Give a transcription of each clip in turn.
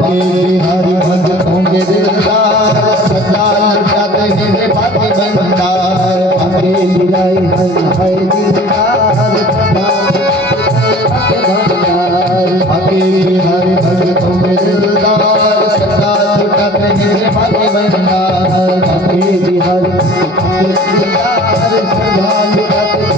बिहारी भक्तों के दिलदार सदा लुटाते हैं बातें बंदार आगे मिलाई है दिलदार आगे बिहारी भक्तों के दिलदार सदा लुटाते हैं बातें बंदार आगे बिहारी दिलदार सदा लुटाते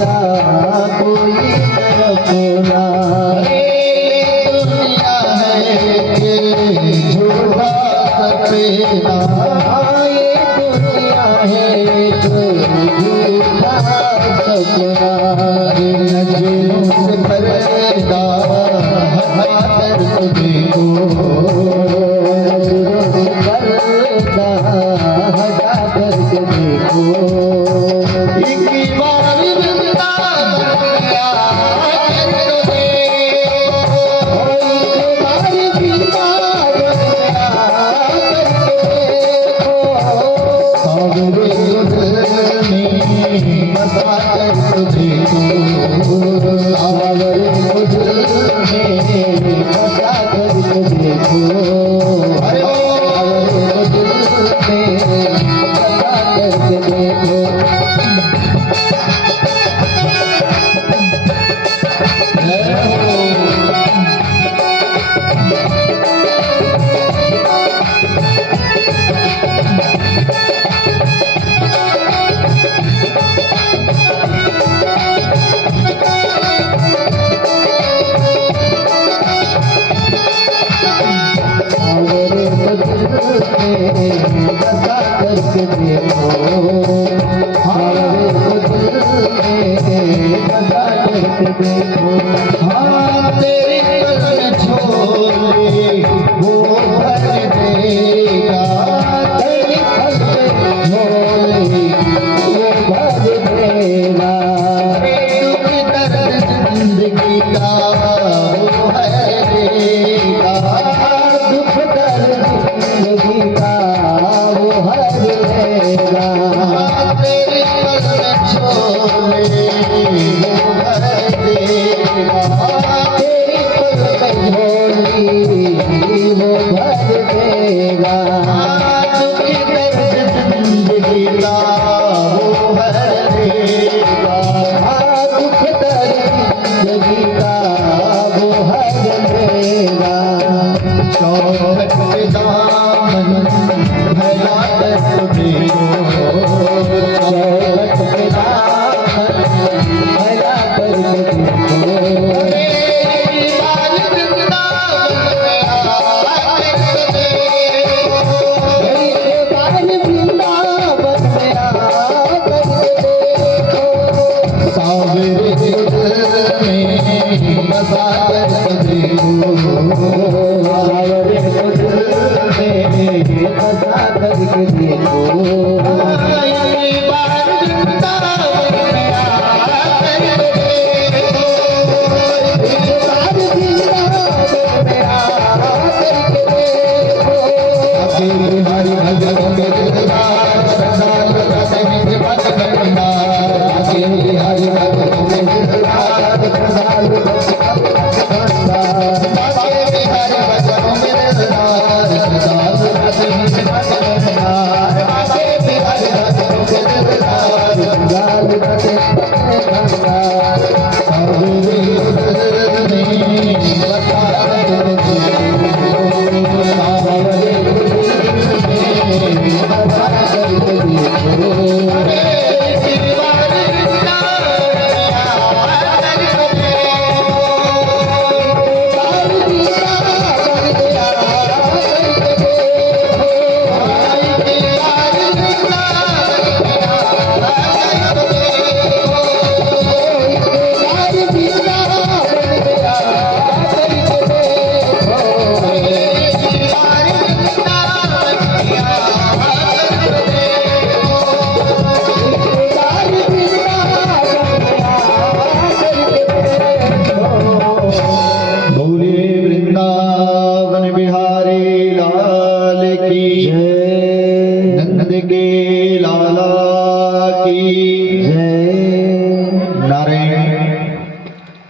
मेरा कोई न अपना। दुनिया है कि झूठा सपना, ये दुनिया है झूठा सपना। नजरों से पर्दा हटा कर तो देखो, नजरों से पर्दा हटा कर तो देखो। एक बार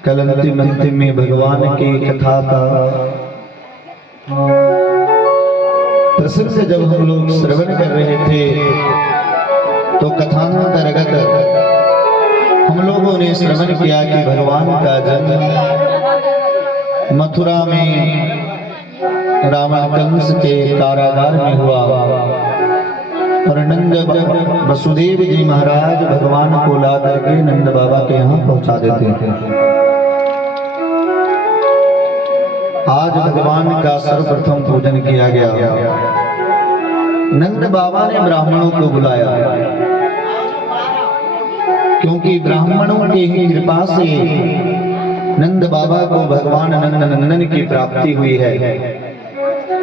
कल अंतिम में भगवान के कथा का प्रसंग से जब हम लोग श्रवण कर रहे थे तो कथांतर्गत हम लोगों ने श्रवण किया कि भगवान का जन्म मथुरा में रावण कंस के कारागार में हुआ। और नंद वसुदेव जी महाराज भगवान को ला करके नंद बाबा के यहाँ पहुंचा देते थे। आज भगवान का सर्वप्रथम पूजन किया गया। नंद बाबा ने ब्राह्मणों को बुलाया, क्योंकि ब्राह्मणों की ही कृपा से नंद बाबा को भगवान नंद नंदन की प्राप्ति हुई है।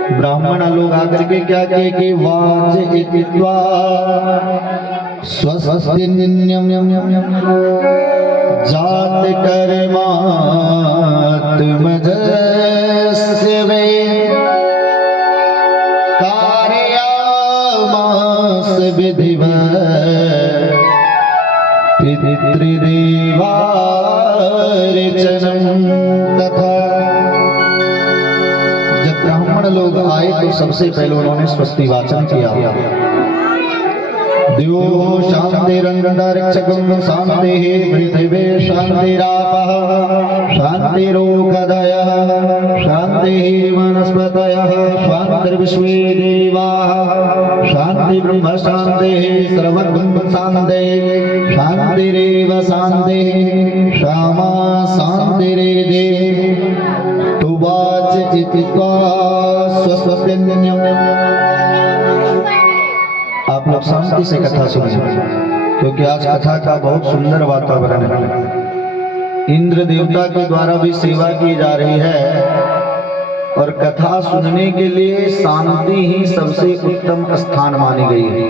ब्राह्मण लोग आकर के क्या कहे कि वाच इत्वा स्वस्तिन्यम जात कर्मात्मजस्य वे कार्यामास विधिवत् पितृदेवार्चनम् तथा। जब ब्राह्मण लोग आए तो सबसे पहले उन्होंने स्वस्ति वाचन किया। द्यो शान्तिरन्तरिक्षं शान्तिः पृथिवी शान्तिरापः शान्तिरोषधयः शान्तिः वनस्पतयः शान्तिर्विश्वे देवाः शान्तिर्ब्रह्म शान्तिः सर्वगुण शान्तिः शान्तिरेव शान्तिः क्षमा शान्तिरेधे तुवाच इत्वा स्वस्तिन्यम्। आप लोग शांति से कथा सुनिए, क्योंकि आज कथा का बहुत सुंदर वातावरण है। इंद्र देवता के द्वारा भी सेवा की जा रही है और कथा सुनने के लिए शांति ही सबसे उत्तम स्थान मानी गई है।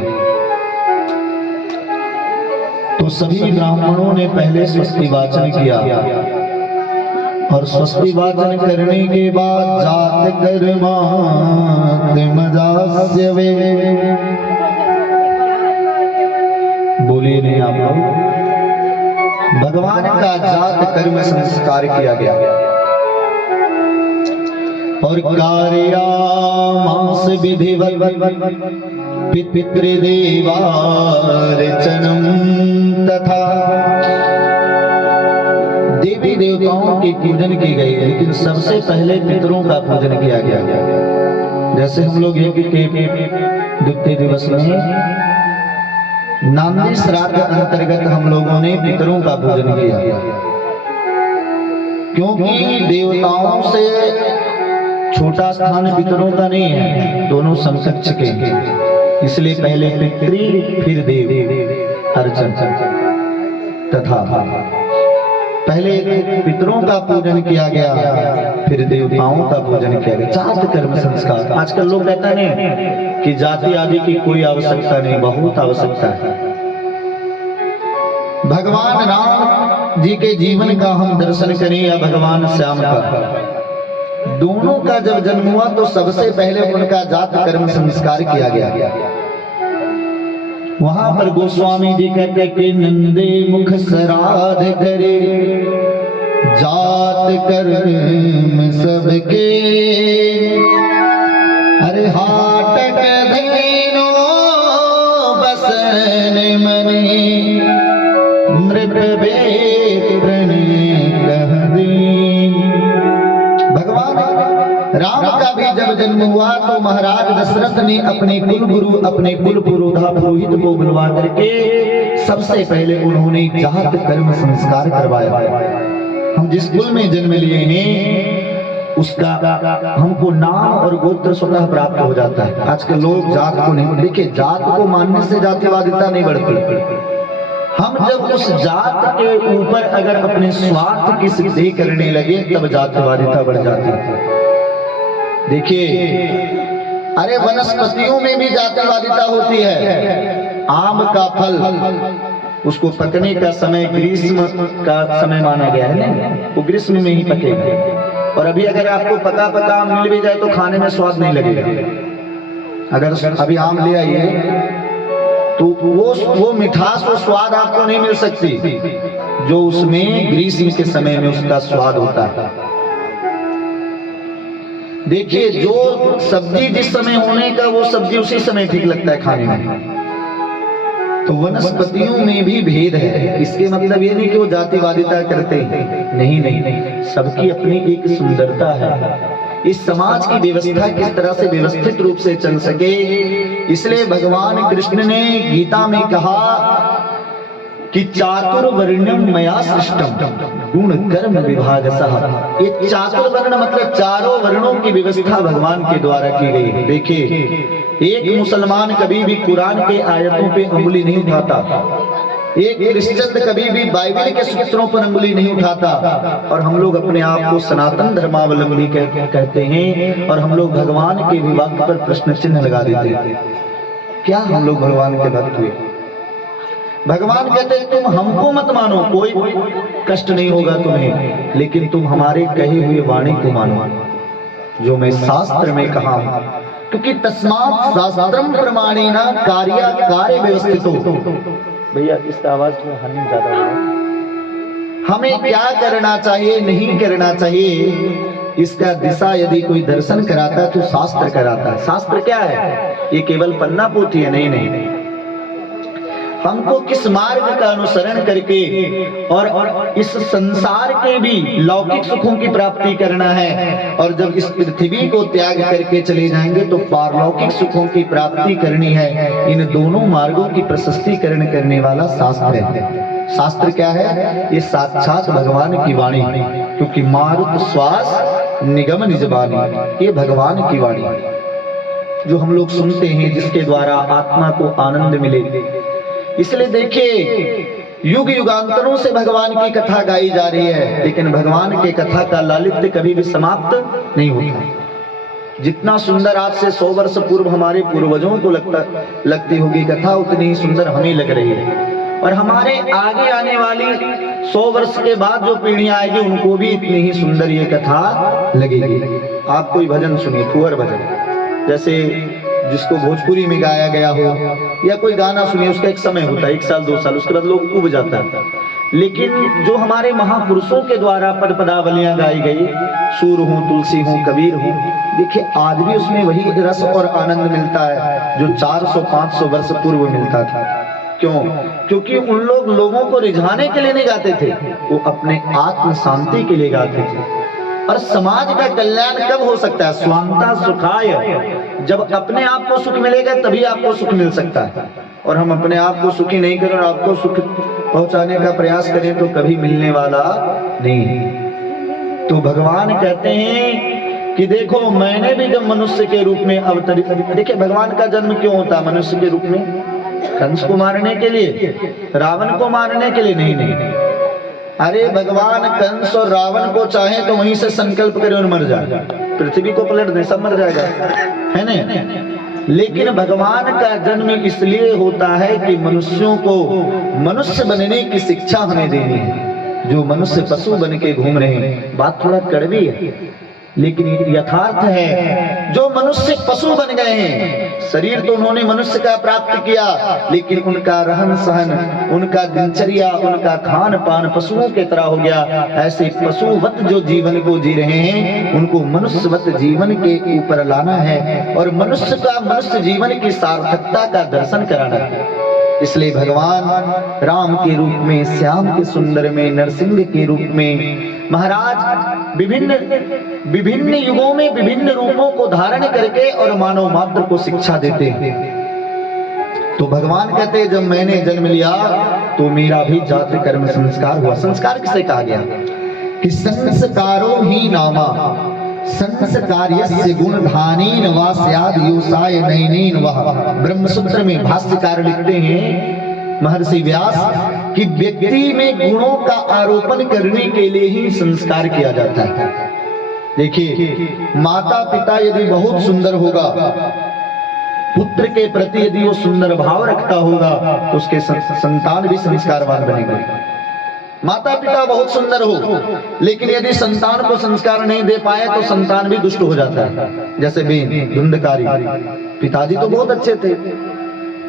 तो सभी ब्राह्मणों ने पहले स्वस्ति वाचन किया और स्वस्ति वाचन करने के बाद जात कर्मात्मजस्य वे, बोलिए नहीं आप लोग, भगवान का जात कर्म संस्कार किया गया और कार्यामास विधिवत् पितृदेवार्चनम् तथा। देवी देवताओं की पूजन की गई, लेकिन सबसे पहले पितरों का पूजन किया गया। जैसे हम लोग यज्ञ के द्वितीय दिवस में नांदी श्राद्ध अंतर्गत हम लोगों ने पितरों का पूजन किया, क्योंकि देवताओं से छोटा स्थान पितरों का नहीं है, दोनों समकक्ष के हैं। इसलिए पहले पितृ फिर देव अर्चन तथा पहले पितरों का पूजन किया गया, फिर देवताओं का पूजन किया गया। जात कर्म संस्कार। आजकल लोग कहते हैं कि जाति आदि की कोई आवश्यकता नहीं, बहुत आवश्यकता है। भगवान राम जी के जीवन का हम दर्शन करें या भगवान श्याम का, दोनों का जब जन्म हुआ तो सबसे पहले उनका जात कर्म संस्कार किया गया। वहां पर गोस्वामी जी कहते कि नंदे मुख श्राद्ध करे जात कर्म सबके, अरे हाटक धीनो बसन मने नृप प्रण कह दीन। भगवान राम का भी जब जन्म हुआ तो महाराज दशरथ ने अपने कुल गुरु अपने कुल पुरोधा पुरोहित को बुलवा करके सबसे पहले उन्होंने जात कर्म संस्कार करवाया। हम जिस कुल में जन्म लिए हैं उसका हमको नाम और गोत्र स्वतः प्राप्त हो जाता है। आजकल लोग जात को नहीं, देखिए जात को मानने से जातिवादिता नहीं बढ़ती। हम जब उस जात के ऊपर अगर अपने स्वार्थ की सिद्धि करने लगे तब जातिवादिता बढ़ जाती है। देखिए, अरे वनस्पतियों में भी जातिवादिता होती है। आम का फल उसको पकने का समय ग्रीष्म का समय माना गया है ना, वो ग्रीष्म में ही पकेगा। और अभी अगर आपको पका पका आम मिल भी जाए तो खाने में स्वाद नहीं लगेगा। अगर अभी आम ले आइए तो वो मिठास और स्वाद आपको नहीं मिल सकती जो उसमें ग्रीष्म के समय में उसका स्वाद होता है। देखिए, जो सब्जी जिस समय होने का वो सब्जी उसी समय ठीक लगता है खाने में। तो वनस्पतियों में भी भेद है। इसके मतलब ये नहीं कि वो जातिवादिता करते हैं, नहीं नहीं, सबकी अपनी एक सुंदरता है। इस समाज की व्यवस्था किस तरह से व्यवस्थित रूप से चल सके इसलिए भगवान कृष्ण ने गीता में कहा कि चातुर्वर्ण्यम मया सृष्टम गुण कर्म विभागसः। ये चातुर्वर्ण मतलब चारों वर्णों की व्यवस्था भगवान के द्वारा की गई है। देखिए, एक मुसलमान कभी भी कुरान के आयतों पे उंगली नहीं उठाता, एक क्रिश्चियन कभी भी बाइबल के सूत्रों पर उंगली नहीं उठाता, और हम लोग अपने आप को सनातन धर्मावलंबी कहते हैं, और हम लोग भगवान के विवाद पर प्रश्न चिन्ह लगा देते हैं। क्या हम लोग भगवान के भक्त हुए? भगवान कहते हैं तुम हमको मत मानो, कोई कष्ट नहीं होगा तुम्हें, लेकिन तुम हमारे कहे हुए वाणी को मानो जो मैं शास्त्र में कहा हूं, क्योंकि तस्मात् शास्त्रम प्रमाणेन कार्य कार्य व्यवस्थितो। भैया इसका आवाज थोड़ा हानि ज्यादा हो रहा है। हमें क्या करना चाहिए, नहीं करना चाहिए, इसका दिशा यदि कोई दर्शन कराता है तो शास्त्र कराता है। शास्त्र क्या है? ये केवल पन्ना पोथी है? नहीं, हमको किस मार्ग का अनुसरण करके और इस संसार के भी लौकिक सुखों की प्राप्ति करना है, और जब इस पृथ्वी को त्याग करके चले जाएंगे तो पारलौकिक सुखों की प्राप्ति करनी है। इन दोनों मार्गों की प्रशस्तीकरण करने वाला शास्त्र है। शास्त्र क्या है? ये साक्षात भगवान की वाणी, क्योंकि मारुत श्वास निगम निजबानी, ये भगवान की वाणी जो हम लोग सुनते हैं, जिसके द्वारा आत्मा को आनंद मिले। इसलिए देखिए, युग युगांतरों से भगवान की कथा गाई जा रही है, लेकिन भगवान के कथा का लालित्य कभी भी समाप्त नहीं होता। जितना सुंदर आज से 100 वर्ष पूर्व हमारे पूर्वजों को लगती होगी कथा, उतनी ही सुंदर हमें लग रही है, और हमारे आगे आने वाली 100 वर्ष के बाद जो पीढ़ियां आएगी उनको भी इतनी ही सुंदर ये कथा लगेगी। आप कोई भजन सुनिए, फुहर भजन, जैसे जिसको भोजपुरी में गाया गया हो, या कोई गाना सुनिए, उसका एक समय होता है, 1 साल 2 साल, उसके बाद लोग उब जाता है। लेकिन जो हमारे महापुरुषों के द्वारा पद पदावलियां गाई गई, सूर हूँ, तुलसी हूँ, कबीर हूँ, देखिए आज भी उसमें वही रस और आनंद मिलता है जो 400-500 वर्ष पूर्व मिलता था। क्यों? क्योंकि उन लोगों को रिझाने के लिए नहीं गाते थे, वो अपने आत्म शांति के लिए गाते थे। और समाज का कल्याण कब हो सकता है? स्वांता सुखाय, जब अपने आप को सुख मिलेगा तभी आपको सुख मिल सकता है, और हम अपने आप को सुखी नहीं करें और आपको सुख पहुंचाने का प्रयास करें तो कभी मिलने वाला नहीं। तो भगवान कहते हैं कि देखो, मैंने भी जब मनुष्य के रूप में अवतरित, देखिए भगवान का जन्म क्यों होता मनुष्य के रूप में? कंस को मारने के लिए, रावण को मारने के लिए? नहीं, अरे भगवान कंस और रावण को चाहे तो वहीं से संकल्प करे और मर जाए, पृथ्वी को पलट दे, सब मर जाएगा, है ना? लेकिन भगवान का जन्म इसलिए होता है कि मनुष्यों को मनुष्य बनने की शिक्षा हमें देनी है। जो मनुष्य पशु बन के घूम रहे हैं, बात थोड़ा कड़वी है लेकिन यथार्थ है, जो मनुष्य पशु बन गए हैं, शरीर तो उन्होंने मनुष्य का प्राप्त किया, लेकिन उनका रहन सहन, उनका दिनचर्या, उनका खान पान पशुओं के तरह हो गया। ऐसे पशुवत जो जीवन को जी रहे हैं, उनको मनुष्यवत जीवन के ऊपर लाना है और मनुष्य जीवन की सार्थकता का दर्शन कराना है। इसलिए भगवान राम के रूप में, श्याम के सुंदर में, नरसिंह के रूप में महाराज विभिन्न युगों में विभिन्न रूपों को धारण करके और मानव मात्र को शिक्षा देते हैं। तो भगवान कहते हैं, जब मैंने जन्म लिया तो मेरा भी जाति कर्म संस्कार हुआ। संस्कार किसे कहा गया? कि संस्कारो ही नामा संस्कार्यस्य गुणधानेन वा स्याद् योसाय नयनेन वः। ब्रह्मसूत्र में भाष्यकार लिखते हैं महर्षि व्यास कि व्यक्ति में गुणों का आरोपण करने के लिए ही संस्कार किया जाता है। देखिए, माता पिता यदि बहुत सुंदर होगा, पुत्र के प्रति यदि वो सुंदर भाव रखता होगा तो उसके संतान भी संस्कारवान बनेंगे। माता पिता बहुत सुंदर हो, लेकिन यदि संतान को संस्कार नहीं दे पाए तो संतान भी दुष्ट हो जाता है। जैसे बेन धुंधकारी, पिताजी तो बहुत अच्छे थे,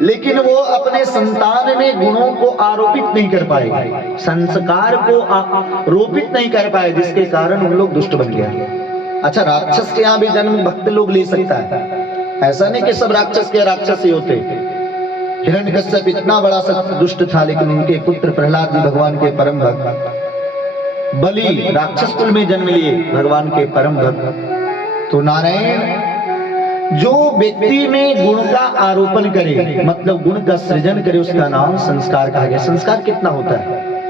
लेकिन वो अपने संतान में गुणों को आरोपित नहीं कर पाए, संस्कार को आरोपित नहीं कर पाए, जिसके कारण उन लोग दुष्ट बन गया। अच्छा, राक्षस के यहाँ भी जन्म भक्त लोग ले सकता है, ऐसा नहीं कि सब राक्षस के राक्षस ही होते। हिरण्यकश्यप इतना बड़ा दुष्ट था, लेकिन उनके पुत्र प्रहलाद जी भगवान के परम भक्त। बलि राक्षस कुल में जन्म लिए, भगवान के परम भक्त। तो नारायण जो व्यक्ति में गुण का आरोपण करे, मतलब गुण का सृजन करे, उसका नाम संस्कार कहा गया। संस्कार कितना होता है?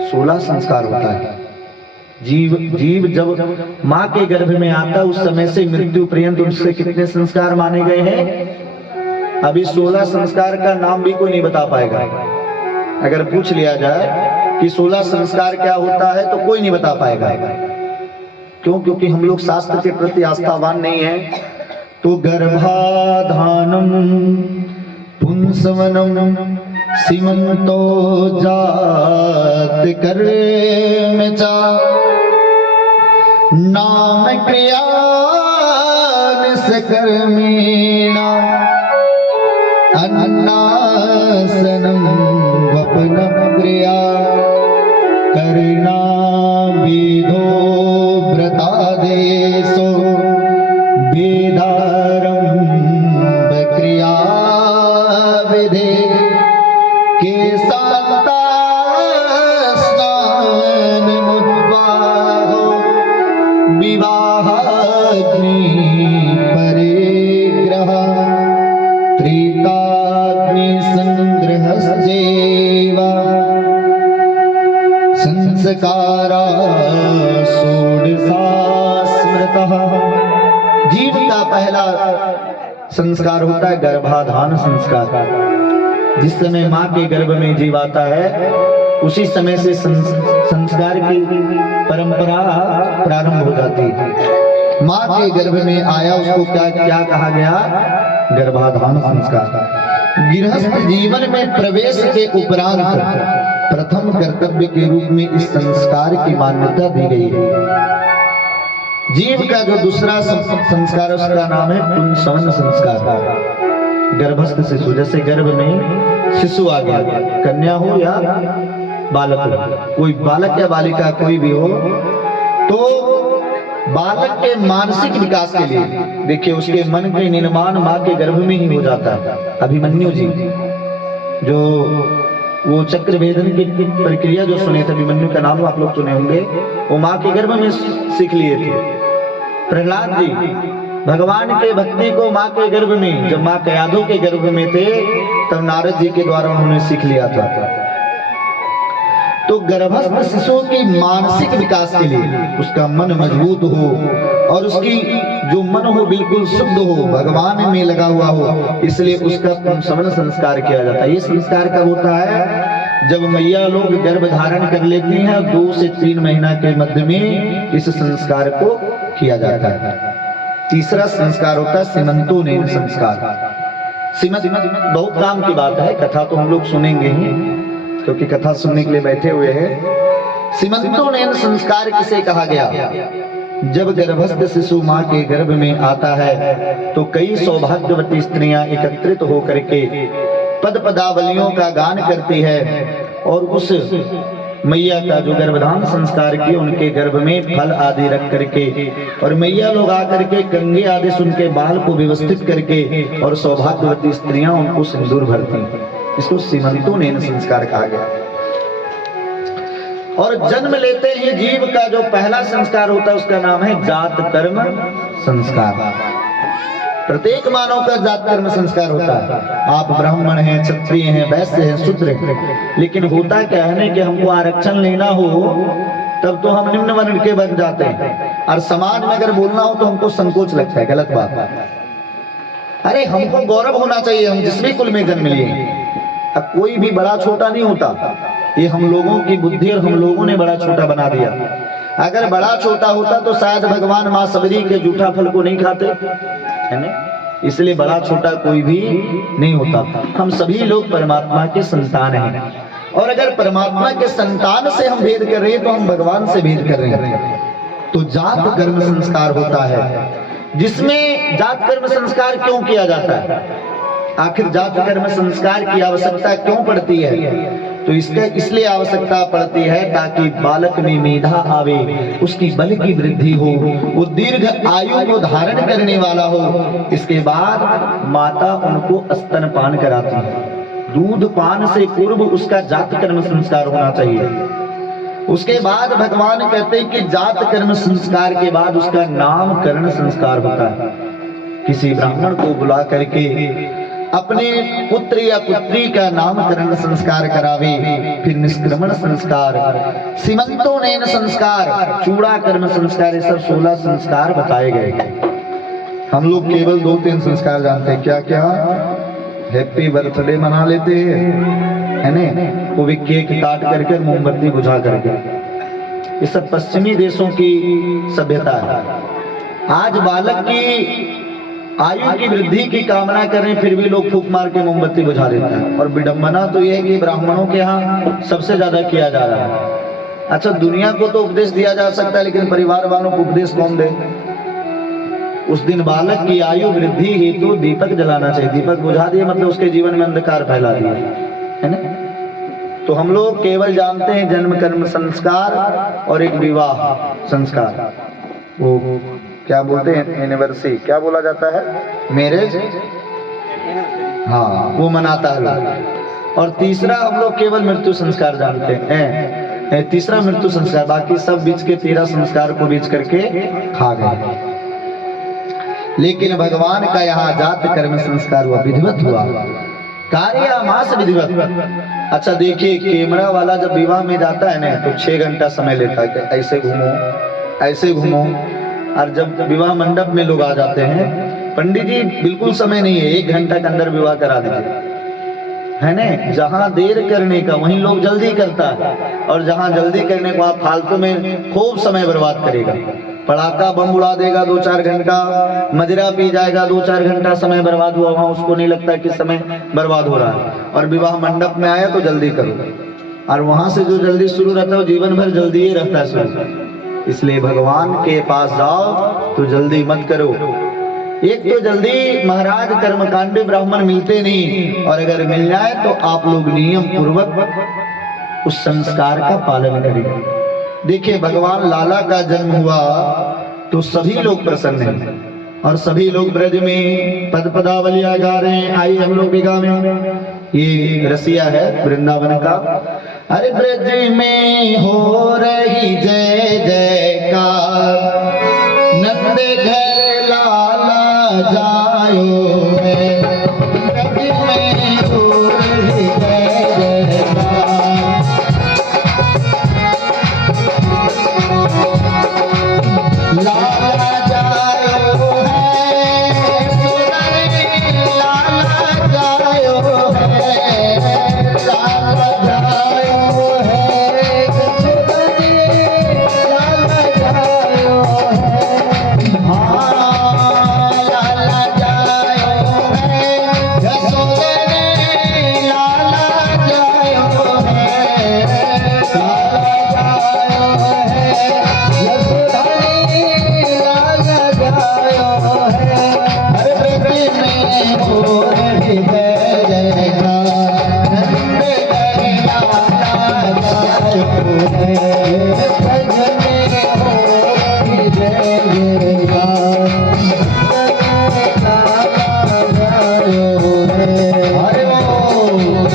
16 संस्कार होता है। जीव जब माँ के गर्भ में आता, उस समय से मृत्यु पर्यंत उससे कितने संस्कार माने गए हैं? अभी 16 संस्कार का नाम भी कोई नहीं बता पाएगा। अगर पूछ लिया जाए कि 16 संस्कार क्या होता है, तो कोई नहीं बता पाएगा। क्यों? क्योंकि हम लोग शास्त्र के प्रति आस्थावान नहीं है। तो गर्भाधानम पुंसवनम सीमंतो जात कर्म चा नाम क्रिया निष्कर्मेणा अन्नासनं वपनं क्रिया करना विधो व्रतादेशो वेदारंभ क्रिया विधे केशान्ता स्नानमुद्वाहो विवाहाग्नि परिग्रह त्रिताग्नि संग्रहश्चैव संस्कारा षोडशा स्मृतः। जीव का पहला संस्कार होता है गर्भाधान संस्कार। जिस समय माँ के गर्भ में जीव आता है, उसी समय से संस्कार की परंपरा प्रारंभ हो जाती है। माँ के गर्भ में आया, उसको क्या कहा गया? गर्भाधान संस्कार। गृहस्थ जीवन में प्रवेश के उपरांत प्रथम कर्तव्य के रूप में इस संस्कार की मान्यता दी गई है। जीव का जो दूसरा संस्कार, उसका नाम है पुंसवन संस्कार। गर्भस्थ शिशु, जैसे गर्भ में शिशु आ गया, कन्या हो या बालक हो, कोई बालक या बालिका कोई भी हो, तो बालक के मानसिक विकास के लिए देखिए, उसके मन के निर्माण माँ के गर्भ में ही हो जाता है। अभिमन्यु जी जो वो चक्र भेदन की प्रक्रिया जो सुने थे, अभिमन्यु का नाम आप लोग सुने होंगे, वो माँ के गर्भ में सीख लिए थे। प्रहलाद जी भगवान के भक्ति को माँ के गर्भ में, जब माँ कयाधु के गर्भ में थे, तब नारद जी के द्वारा उन्होंने सीख लिया था। तो गर्भस्थ शिशु की मानसिक विकास के लिए उसका मन मजबूत हो और उसकी जो मन हो बिल्कुल शुद्ध हो, भगवान में लगा हुआ हो, इसलिए उसका पुंसवन संस्कार किया जाता है। ये संस्कार कब होता है? जब मैया लोग गर्भ धारण कर लेती हैं, 2 से 3 महीना के मध्य में इस संस्कार को किया जाता है। तीसरा संस्कार होता है सीमंतोनेन संस्कार। सीमंत बहुत काम की बात है, कथा तो हम लोग सुनेंगे ही, क्योंकि कथा सुनने के लिए बैठे हुए हैं। सीमंतोनेन संस्कार किसे कहा गया? जब गर्भस्थ शिशु माँ के गर्भ में आता है, तो कई सौभाग्यवती स्त्रियां एकत्रित होकर के पद पदावलियों का गान करती है और उस मैया का जो गर्भधान संस्कार किए, उनके गर्भ में फल आदि रख करके, और मैया लोग आकर के कंघी आदि से उनके बाल को व्यवस्थित करके, और सौभाग्यवती स्त्रियां उनको सिंदूर भरती। इसको सीमंतोनेन संस्कार कहा गया। और जन्म लेते ही जीव का जो पहला संस्कार होता है, उसका नाम है जात कर्म संस्कार। प्रत्येक मानव का जात कर्म संस्कार होता है। आप ब्राह्मण हैं, क्षत्रिय हैं, वैश्य हैं, शूद्र हैं, लेकिन होता क्या है ना कि हमको आरक्षण लेना हो तब तो हम निम्न वर्ण के बन जाते हैं, और समाज में अगर बोलना हो तो हमको संकोच लगता है। गलत बात है। अरे हमको गौरव होना चाहिए, हम जिस भी कुल में जन्म लिए। अब कोई भी बड़ा छोटा नहीं होता, ये हम लोगों की बुद्धि और हम लोगों ने बड़ा छोटा बना दिया। अगर बड़ा छोटा होता तो शायद भगवान माँ सबरी के जूठा फल को नहीं खाते, है ना? इसलिए बड़ा छोटा कोई भी नहीं होता। हम सभी लोग परमात्मा के संतान हैं, और अगर परमात्मा के संतान से हम भेद कर रहे हैं तो हम भगवान से भेद कर रहे हैं। तो जात कर्म संस्कार होता है, जिसमें जात कर्म संस्कार क्यों किया जाता है? आखिर जात कर्म संस्कार की आवश्यकता क्यों पड़ती है? तो इसका इसलिए आवश्यकता पड़ती है ताकि बालक में मेधा आवे, उसकी बल की वृद्धि हो, वो दीर्घ आयु को धारण करने वाला हो। इसके बाद माता उनको स्तनपान कराती है। दूध पान से पूर्व उसका जात कर्म संस्कार होना चाहिए। उसके बाद भगवान कहते हैं कि जात कर्म संस्कार के बाद उसका नामकरण संस्कार होता है। किसी ब्राह्मण को बुला करके अपने पुत्र या पुत्री का नामकरण संस्कार करावे, फिर निष्क्रमण संस्कार, सीमंतोनयन संस्कार, चूड़ा कर्म संस्कार, ये सब 16 संस्कार बताए गए। हम लोग केवल 2-3 संस्कार जानते हैं। क्या क्या? हैप्पी बर्थडे मना लेते हैं, है ना, वो भी केक काट करके मोमबत्ती बुझा करके। ये सब पश्चिमी देशों की सभ्यता है। आज बालक की आयु की वृद्धि की कामना करें फिर भी लोग फूंक मार के मोमबत्ती बुझा देते हैं। और विडंबना तो यह है कि ब्राह्मणों के यहाँ सबसे ज्यादा किया जा रहा है। अच्छा, दुनिया को तो उपदेश दिया जा सकता है, लेकिन परिवार वालों को उपदेश कौन दे? उस दिन बालक की आयु वृद्धि हेतु दीपक जलाना चाहिए। दीपक बुझा दिए मतलब उसके जीवन में अंधकार फैला दिया, है ना। तो हम लोग केवल जानते हैं जन्म कर्म संस्कार और एक विवाह संस्कार, वो क्या बोलते हैं, एनिवर्सरी, क्या बोला जाता है, मैरिज, हाँ, वो मनाता है लोग। और तीसरा हम लोग केवल मृत्यु संस्कार जानते हैं, तीसरा मृत्यु संस्कार, बाकी सब बीच के 13 संस्कार को बीच करके खा गए। लेकिन भगवान का यहाँ जात कर्म संस्कार हुआ, विधिवत हुआ, कार्यामास विधिवत। अच्छा देखिए, कैमरा वाला जब विवाह में जाता है ना तो 6 घंटा समय लेता है कि ऐसे घूमो ऐसे घूमो। और जब विवाह मंडप में लोग आ जाते हैं, पंडित जी बिल्कुल समय नहीं है, 1 घंटा के अंदर विवाह करा दीजिए, है ना। जहां देर करने का वहीं लोग जल्दी करता है, और जहां जल्दी करने को आप फालतू में खूब समय बर्बाद करेगा। पड़ाका बम उड़ा देगा 2-4 घंटा, मदिरा पी जाएगा 2-4 घंटा, समय बर्बाद हुआ, वहां उसको नहीं लगता कि समय बर्बाद हो रहा है। और विवाह मंडप में आया तो जल्दी करो, और वहां से जो जल्दी शुरू रहता है वो जीवन भर जल्दी ही रहता है शुरू। इसलिए भगवान के पास जाओ तो जल्दी मत करो। एक तो जल्दी महाराज कर्मकांडी ब्राह्मण मिलते नहीं, और अगर मिल जाए तो आप लोग नियम पूर्वक उस संस्कार का पालन करेंगे। देखिए, भगवान लाला का जन्म हुआ तो सभी लोग प्रसन्न हैं, और सभी लोग ब्रज में पद पदावलियां गा रहे हैं। आई हम लोग भी गावें। ये रसिया है वृंदावन का। अरे ब्रज में हो रही जय जयकार, नंद घर लाला जायो है। ब्रज में हो रही जय जयकार, लाला जायो है, सुनरी लाला जायो है, लाला जायो है, सुनरी लाला जायो है, हाँ लाला जायो है, सुनरी लाला जायो है, लाला जायो है। हरे ब्रज में हो रही जय जयकार, नंद घर लाला जायो है। ब्रज में हो रही जय जयकार, नंद लाला जायो है। हरे बोल।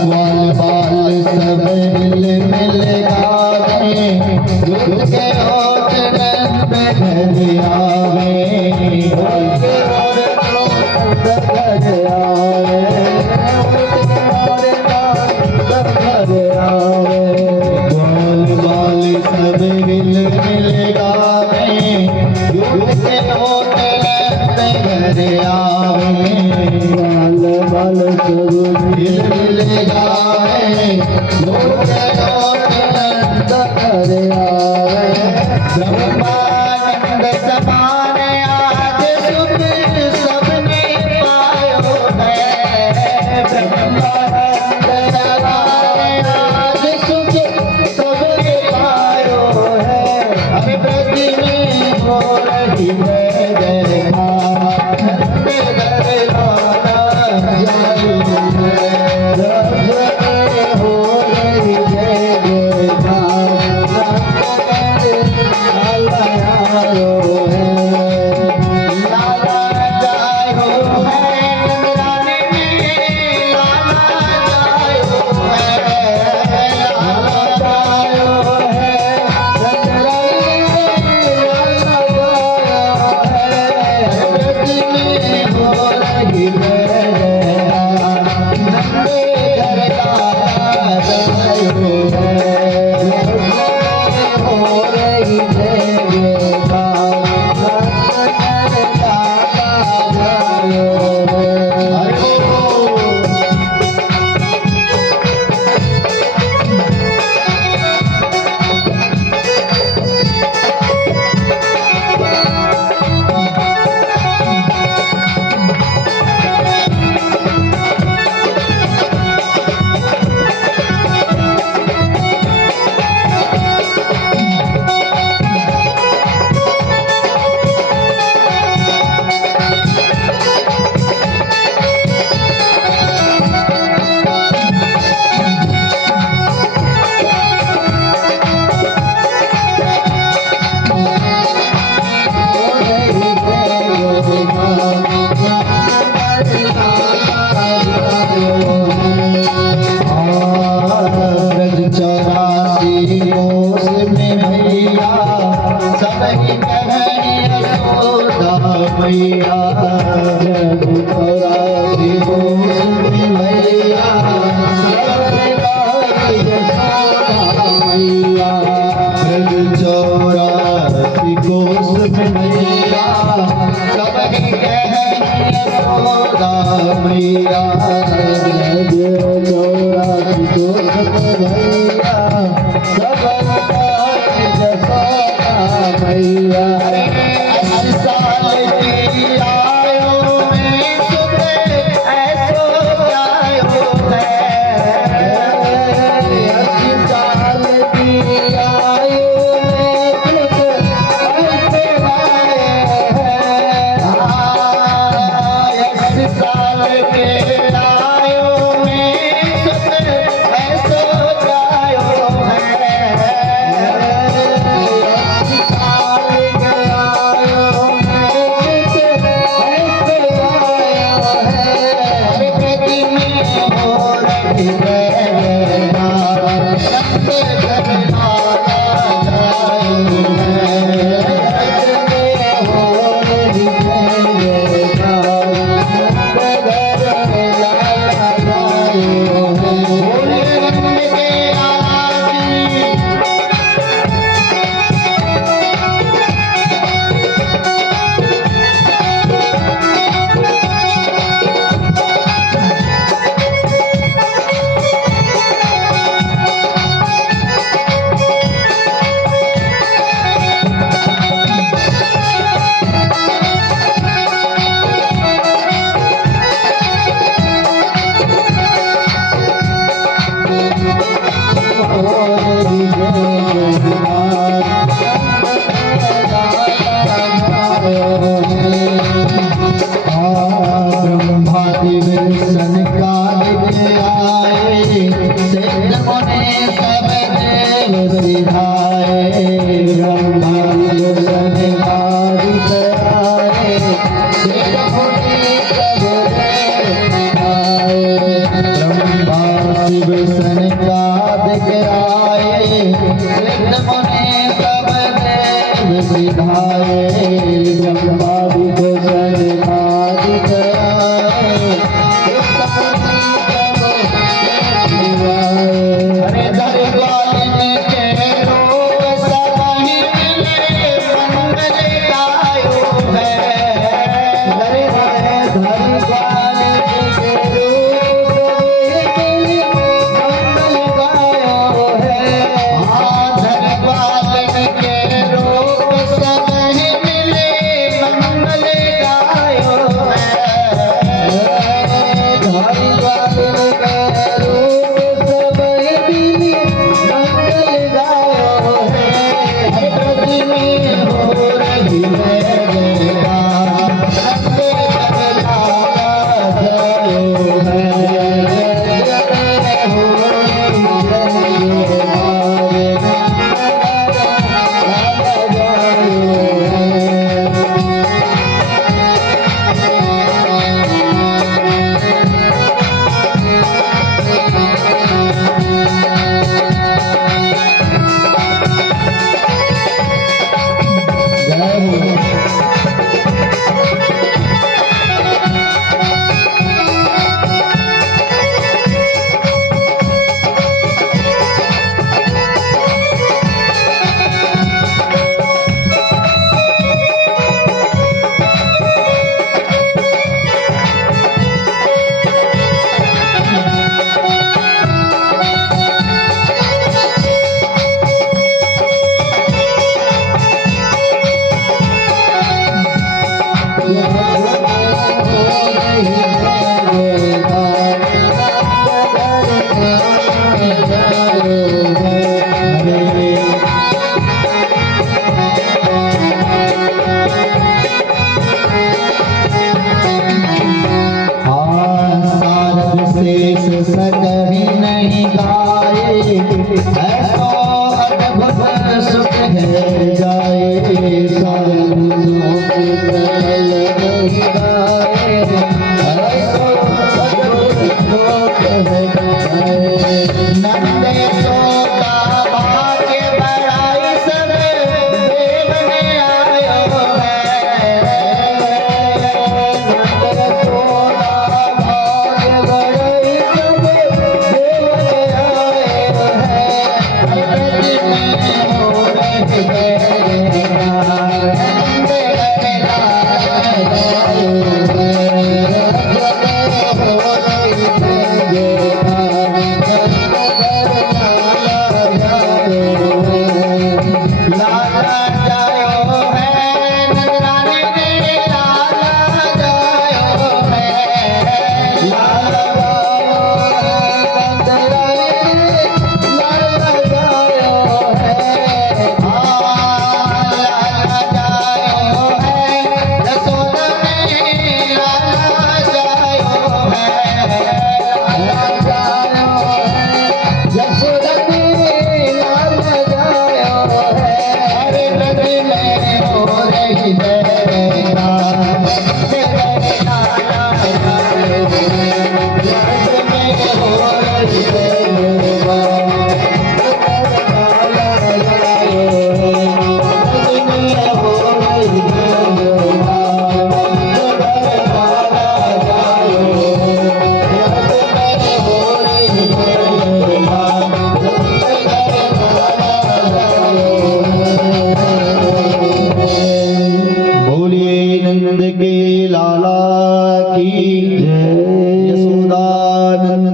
ग्वाल बाल सब मिल मिल गावे, दूध के ओट नंद घर आवे, दूध के ओट नंद घर आवे, दूध के ओट नंद घर आवे। ग्वाल बाल सब मिल मिल गावे, दूध के ओट नंद घर आवे, ग्वाल बाल सब मिल मिल गावे, दूध के ओट नंद घर आवे। ब्रह्मानंद समान आज सुख सबने पायो है, ब्रह्मानंद समान आज सुख सबने कोस में मैया ब्रज 84 कोस में मैया सब ही कहनी यशोदा मैया। अरे 80 साल की आयु में सुख ऐसो आयो है। 80 साल की आयु में सुख ऐसे आए हैं। 80 साल के आयु में सुख ऐसो आयो है। अरे प्रति में हो रही है संत जगन्नाथ जायो भोले रंग के आजी। ब्रह्मादि दर्शन काल के आए सिद्ध मुनि सब देव सिधाए। ब्रह्मादि दर्शन काल के आए सिद्ध मुनि सब देव सिधाए। ब्रह्मादि दर्शन काल के आए सिद्ध मुनि सब देव सिधाए। ब्रह्मादि दर्शन काल के अरे दरबार के लोग सब ही मिले मंगल गायो है। हरे हरे धर्मपाल के रूप मंगल गायो है। दरबार के लोग सब ही मिले मंगल गायो है। धर्मपाल के रूप सब ही मंगल गायो है। अरे प्रति में हो रही है जयकार संत जगन्नाथ जायो जय हो। सकहि नहीं गाए, ऐसो अद्भुत सुख है जाए। साधुओं के सकल नहीं गाए, ऐसो अद्भुत सुख है जाए। नंद यशोदा भाग्य बढ़ाई सब देव में आयो है। नंद यशोदा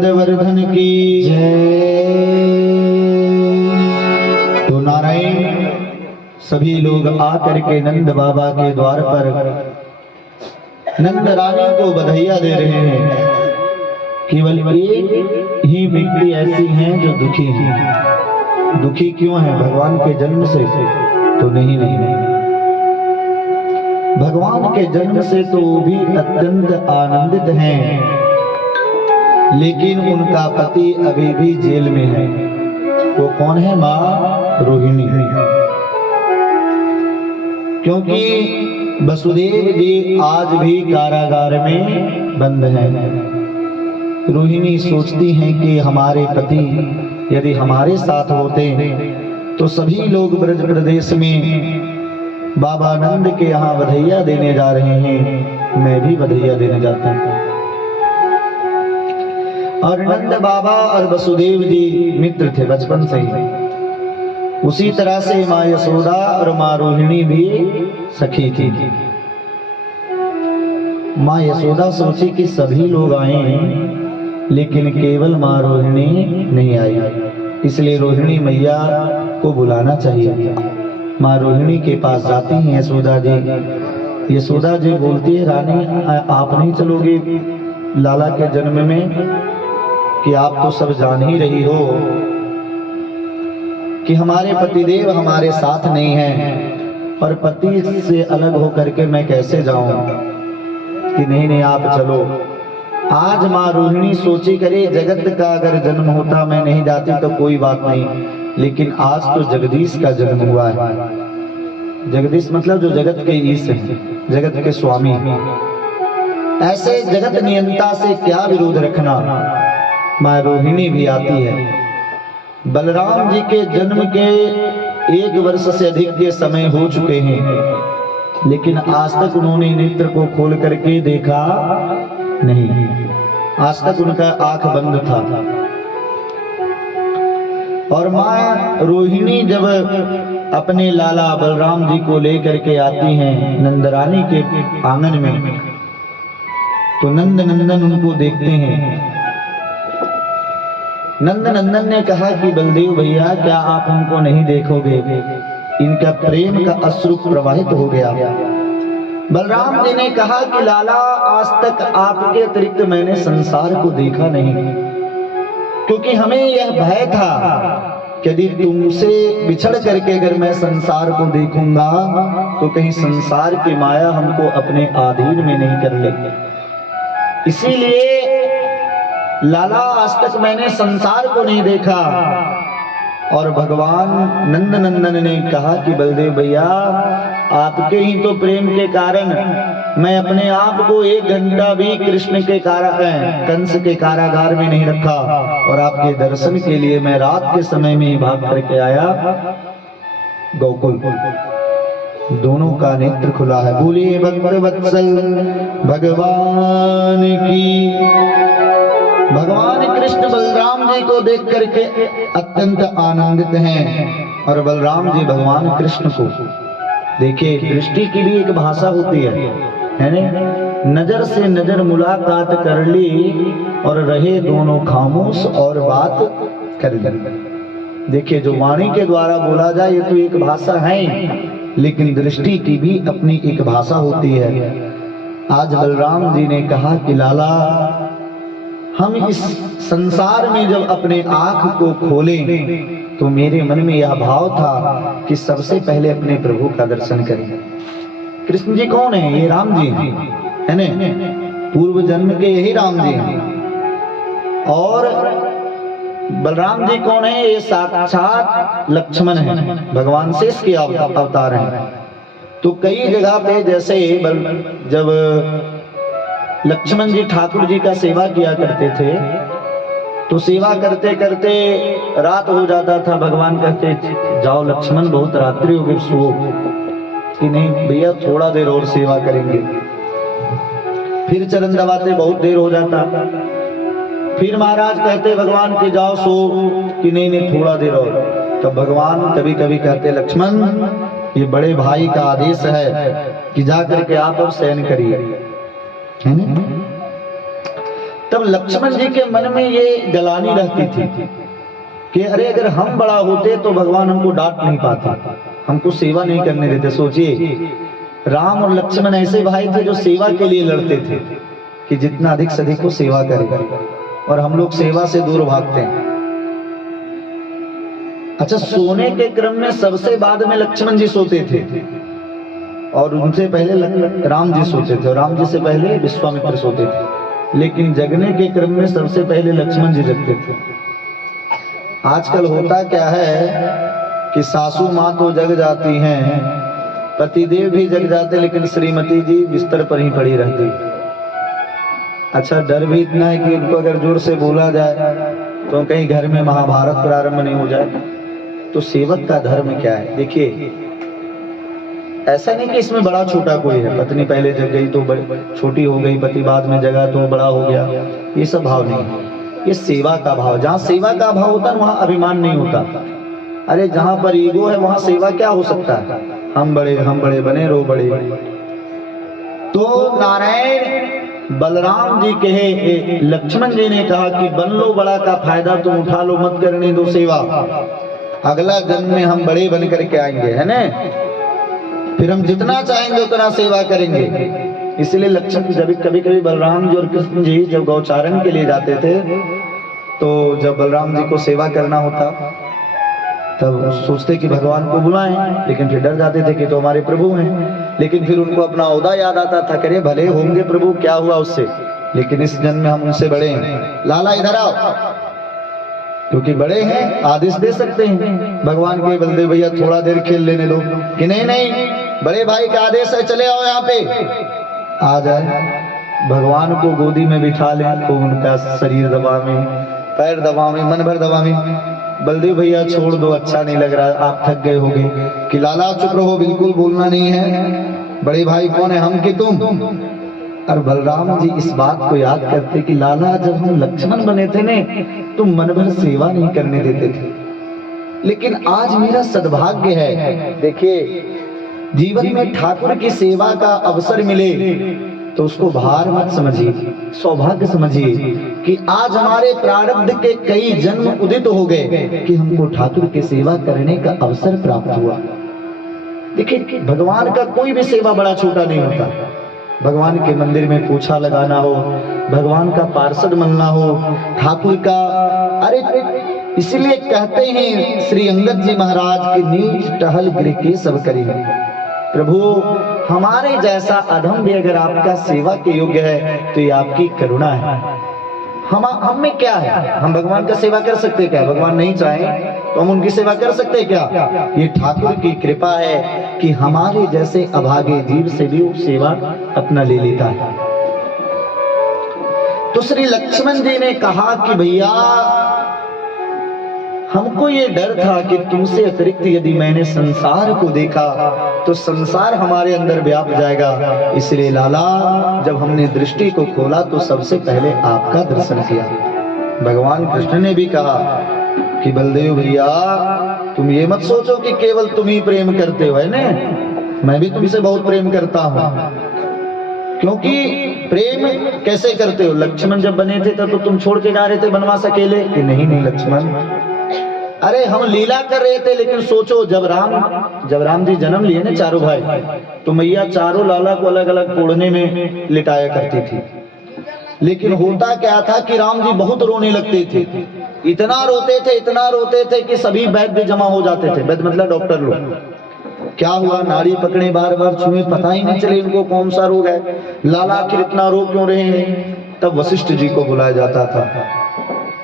नंदवर्धन की तो नारायण सभी लोग आकर के नंद बाबा के द्वार पर नंद रानी को बधाइयां दे रहे हैं। केवल एक ही व्यक्ति ऐसी हैं जो दुखी हैं। दुखी क्यों है? भगवान के जन्म से तो नहीं, भगवान के जन्म से तो वो भी अत्यंत आनंदित हैं, लेकिन उनका पति अभी भी जेल में है। वो कौन है? माँ रोहिणी। क्योंकि वसुदेव जी आज भी कारागार में बंद हैं। रोहिणी सोचती हैं कि हमारे पति यदि हमारे साथ होते तो सभी लोग ब्रज प्रदेश में बाबा नंद के यहाँ बधाइयाँ देने जा रहे हैं, मैं भी बधाइयाँ देने जाता हूँ। और नंद बाबा और वसुदेव जी मित्र थे बचपन से ही। उसी तरह से माँ यशोदा और माँ रोहिणी भी सखी थी। माँ यशोदा सोची कि सभी लोग आए लेकिन केवल माँ रोहिणी नहीं आई, इसलिए रोहिणी मैया को बुलाना चाहिए। माँ रोहिणी के पास जाती हैं यशोदा जी। यशोदा जी बोलती है, रानी आप नहीं चलोगे लाला के जन्म में? कि आप तो सब जान ही रही हो कि हमारे पतिदेव हमारे साथ नहीं हैं, और पति से अलग होकर के मैं कैसे जाऊं? कि नहीं आप चलो। आज माँ रोहिणी सोची करे जगत का अगर जन्म होता मैं नहीं जाती तो कोई बात नहीं, लेकिन आज तो जगदीश का जन्म हुआ है। जगदीश मतलब जो जगत के ईश हैं, जगत के स्वामी। ऐसे जगत नियंता से क्या विरोध रखना। माँ रोहिणी भी आती है। बलराम जी के जन्म के 1 वर्ष से अधिक के समय हो चुके हैं, लेकिन आज तक उन्होंने नेत्र को खोल करके देखा नहीं। आज तक उनका आंख बंद था। और माँ रोहिणी जब अपने लाला बलराम जी को लेकर के आती हैं नंदरानी के आंगन में, तो नंद नंदन उनको देखते हैं। नंद नंदन ने कहा कि बलदेव भैया क्या आप हमको नहीं देखोगे? इनका प्रेम का अश्रु प्रवाहित हो गया। बलराम जी ने कहा कि लाला आज तक आपके अतिरिक्त मैंने संसार को देखा नहीं, क्योंकि हमें यह भय था कि यदि तुमसे बिछड़ करके अगर मैं संसार को देखूंगा तो कहीं संसार की माया हमको अपने अधीन में नहीं कर ले। इसीलिए लाला आज तक मैंने संसार को नहीं देखा। और भगवान नंद नंदन ने कहा कि बलदेव भैया आपके ही तो प्रेम के कारण मैं अपने आप को 1 घंटा भी कृष्ण के कंस के कारागार में नहीं रखा, और आपके दर्शन के लिए मैं रात के समय में ही भाग करके आया गोकुल। दोनों का नेत्र खुला है। बोलिए भक्त वत्सल भगवान की। भगवान कृष्ण बलराम जी को देख करके अत्यंत आनंदित हैं, और बलराम जी भगवान कृष्ण को। देखिए दृष्टि की भी एक भाषा होती है ना? नजर से नजर मुलाकात कर ली और रहे दोनों खामोश और बात कर ली। देखिए जो वाणी के द्वारा बोला जाए ये तो एक भाषा है, लेकिन दृष्टि की भी अपनी एक भाषा होती है। आज बलराम जी ने कहा कि लाला हम इस संसार में जब अपने आंख को खोलें तो मेरे मन में यह भाव था कि सबसे पहले अपने प्रभु का दर्शन करें। कृष्ण जी कौन है? ये राम जी है ना? पूर्व जन्म के यही राम जी हैं। और बलराम जी कौन है? ये साक्षात लक्ष्मण है, भगवान शेष के अवतार हैं। तो कई जगह पे जैसे जब लक्ष्मण जी ठाकुर जी का सेवा किया करते थे, तो सेवा करते करते रात हो जाता था। भगवान कहते जाओ लक्ष्मण बहुत रात्रि हो गई, सो। कि नहीं भैया थोड़ा देर और सेवा करेंगे। फिर चरण दबाते बहुत देर हो जाता। फिर महाराज कहते भगवान के जाओ सो। कि नहीं थोड़ा देर और। तब भगवान कभी कभी कहते लक्ष्मण ये बड़े भाई का आदेश है कि जाकर के आप अब शयन करिए, है ना? तब लक्ष्मण जी के मन में ये गलानी रहती थी कि अरे अगर हम बड़ा होते तो भगवान हमको डांट नहीं पाते, हमको सेवा नहीं करने देते। सोचिए, राम और लक्ष्मण ऐसे भाई थे जो सेवा के लिए लड़ते थे कि जितना अधिक से अधिक वो सेवा करेगा, और हम लोग सेवा से दूर भागते हैं। अच्छा, सोने के क्रम में सबसे बाद में लक्ष्मण जी सोते थे और उनसे पहले राम जी सोते थे, और राम जी से पहले विश्वामित्र सोते थे, लेकिन जगने के क्रम में सबसे पहले लक्ष्मण जी जगते थे। आजकल होता क्या है कि सासू माँ तो जग जाती हैं, पतिदेव भी जग जाते, लेकिन श्रीमती जी बिस्तर पर ही पड़ी रहती। अच्छा, डर भी इतना है कि उनको अगर जोर से बोला जाए तो कहीं घर में महाभारत प्रारंभ नहीं हो जाए। तो सेवक का धर्म क्या है? देखिए, ऐसा नहीं कि इसमें बड़ा छोटा कोई है, पत्नी पहले जग गई तो छोटी हो गई, पति बाद में जगा तो बड़ा हो गया, ये सब भाव नहीं है। ये सेवा का भाव, जहाँ सेवा का भाव होता है वहाँ अभिमान नहीं होता। अरे जहाँ पर ईगो है वहाँ सेवा क्या हो सकता है? हम बड़े बने रहो बड़े। तो नारायण बलराम जी कहे, लक्ष्मण जी ने कहा कि बन लो बड़ा का फायदा तुम उठा लो, मत करने दो सेवा, अगला जन्म में हम बड़े बन करके आएंगे, है ना, फिर हम जितना चाहेंगे उतना सेवा करेंगे। इसलिए लक्ष्मण जब कभी कभी बलराम जी और कृष्ण जी जब गौचारण के लिए जाते थे, तो जब बलराम जी को सेवा करना होता तब सोचते कि भगवान को बुलाएं, लेकिन फिर डर जाते थे कि तो हमारे प्रभु हैं। लेकिन फिर उनको अपना ओहदा याद आता था, करे भले होंगे प्रभु, क्या हुआ उससे, लेकिन इस जन्म में हम उनसे बड़े हैं, लाला इधर आओ, क्योंकि बड़े हैं आदेश दे सकते हैं। भगवान के बलदेव भैया थोड़ा देर खेल लेने दो, कि नहीं नहीं बड़े भाई का आदेश है, चले आओ यहाँ पे, आ जाए, भगवान को गोदी में बिठा ले, तो उनका शरीर दबावे, पैर दबावे, मन भर दबावे। बलदेव भैया छोड़ दो, अच्छा नहीं लग रहा, आप थक गए होगे, कि लाला चुप रहो, बिल्कुल बोलना नहीं है, बड़े भाई कौन है, हम कि तुम। और बलराम जी इस बात को याद करते कि लाला जब हम लक्ष्मण बने थे ने तो मन भर सेवा नहीं करने देते थे, लेकिन आज मेरा सद्भाग्य है। देखिए, जीवन में ठाकुर की सेवा का अवसर मिले तो उसको भार मत समझिए, सौभाग्य समझिए कि आज हमारे प्रारब्ध के कई जन्म उदित हो गए कि हमको ठाकुर की सेवा करने का अवसर प्राप्त हुआ। देखिए, भगवान का कोई भी सेवा बड़ा छोटा नहीं होता। भगवान के मंदिर में पोछा लगाना हो, भगवान का पार्षद बनना हो, ठाकुर का, अरे इसलिए कहते हैं श्री अंगद जी महाराज की नीच टहल गिर के सब करी। प्रभु, हमारे जैसा अधम भी अगर आपका सेवा के योग्य है तो ये आपकी करुणा है। हम में क्या है? हम भगवान का सेवा कर सकते क्या? भगवान नहीं चाहे तो हम उनकी सेवा कर सकते क्या? ये ठाकुर की कृपा है कि हमारे जैसे अभागे जीव से भी वो सेवा अपना ले लेता है। तो श्री लक्ष्मण जी ने कहा कि भैया, हमको ये डर था कि तुमसे अतिरिक्त यदि मैंने संसार को देखा तो संसार हमारे अंदर व्याप जाएगा, इसलिए लाला जब हमने दृष्टि को खोला तो सबसे पहले आपका दर्शन किया। भगवान कृष्ण ने भी कहा कि बलदेव भैया, तुम ये मत सोचो कि केवल तुम ही प्रेम करते हो, है ना, मैं भी तुमसे बहुत प्रेम करता हूं। क्योंकि प्रेम कैसे करते हो? लक्ष्मण जब बने थे तो तुम छोड़ के जा रहे थे वनवास अकेले? कि नहीं लक्ष्मण, अरे हम लीला कर रहे थे, लेकिन सोचो जब राम जी जन्म लिए ना चारों भाई, तो मैया चारों लाला को अलग अलग कोड़ने में लिटाया करती थी। लेकिन होता क्या था कि राम जी बहुत रोने लगते थे, इतना रोते थे कि सभी वैद्य जमा हो जाते थे। वैद्य मतलब डॉक्टर लोग। क्या हुआ, नाड़ी पकड़े, बार बार छुए, पता ही नहीं चले इनको कौन सा रोग है, लाला आखिर इतना रो क्यों रहे हैं। तब वशिष्ठ जी को बुलाया जाता था।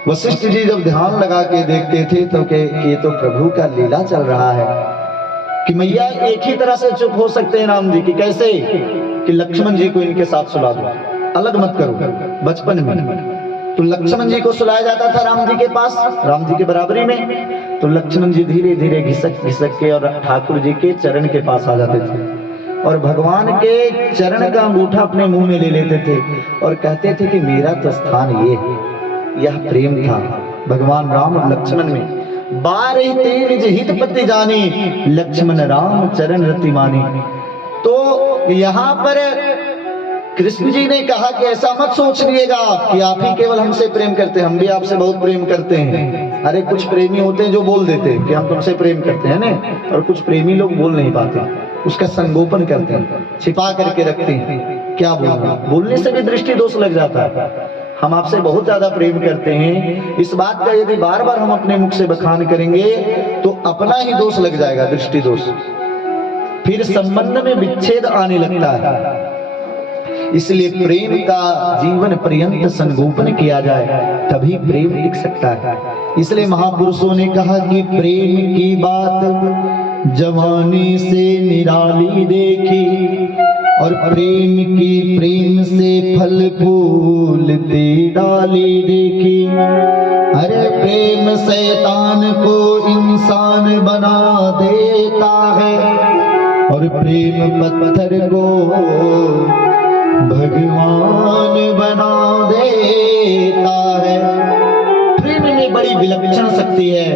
वशिष्ठ जी जब ध्यान लगा के देखते थे तो ये तो प्रभु का लीला चल रहा है कि मैया एक ही तरह से चुप हो सकते हैं राम जी की। कैसे? कि लक्ष्मण जी को इनके साथ सुला दो, अलग मत करो। बचपन में तो लक्ष्मण जी को सुलाया जाता था राम जी के पास, राम जी के बराबरी में। तो लक्ष्मण जी धीरे धीरे घिसक के और ठाकुर जी के चरण के पास आ जाते थे और भगवान के चरण का अंगूठा अपने मुंह में ले लेते थे और कहते थे कि मेरा तो स्थान ये है। यह प्रेम था भगवान राम और लक्ष्मण में। बारह तेज हित पति जानी, लक्ष्मण राम चरण रति मानी। तो यहाँ पर कृष्ण जी ने कहा कि ऐसा मत सोच लीजिएगा कि आप ही केवल हमसे प्रेम करते हैं, हम भी आपसे बहुत प्रेम करते हैं। अरे कुछ प्रेमी होते हैं जो बोल देते हैं कि हम तुमसे प्रेम करते हैं ना, और कुछ प्रेमी लोग बोल नहीं पाते, उसका संगोपन करते हैं, छिपा करके रखते हैं। क्या बोलना, बोलने से भी दृष्टि दोष लग जाता है। हम आपसे बहुत ज्यादा प्रेम करते हैं, इस बात का यदि बार बार हम अपने मुख से बखान करेंगे तो अपना ही दोष लग जाएगा, दृष्टि दोष, फिर संबंध में विच्छेद आने लगता है। इसलिए प्रेम का जीवन पर्यंत संगोपन किया जाए, तभी प्रेम टिक सकता है। इसलिए महापुरुषों ने कहा कि प्रेम की बात जवानी से निराली देखी, और प्रेम से फल फूल दे डाली देखी। अरे प्रेम शैतान को इंसान बना देता है, और प्रेम पत्थर को भगवान बना देता है। प्रेम में बड़ी विलक्षण शक्ति है।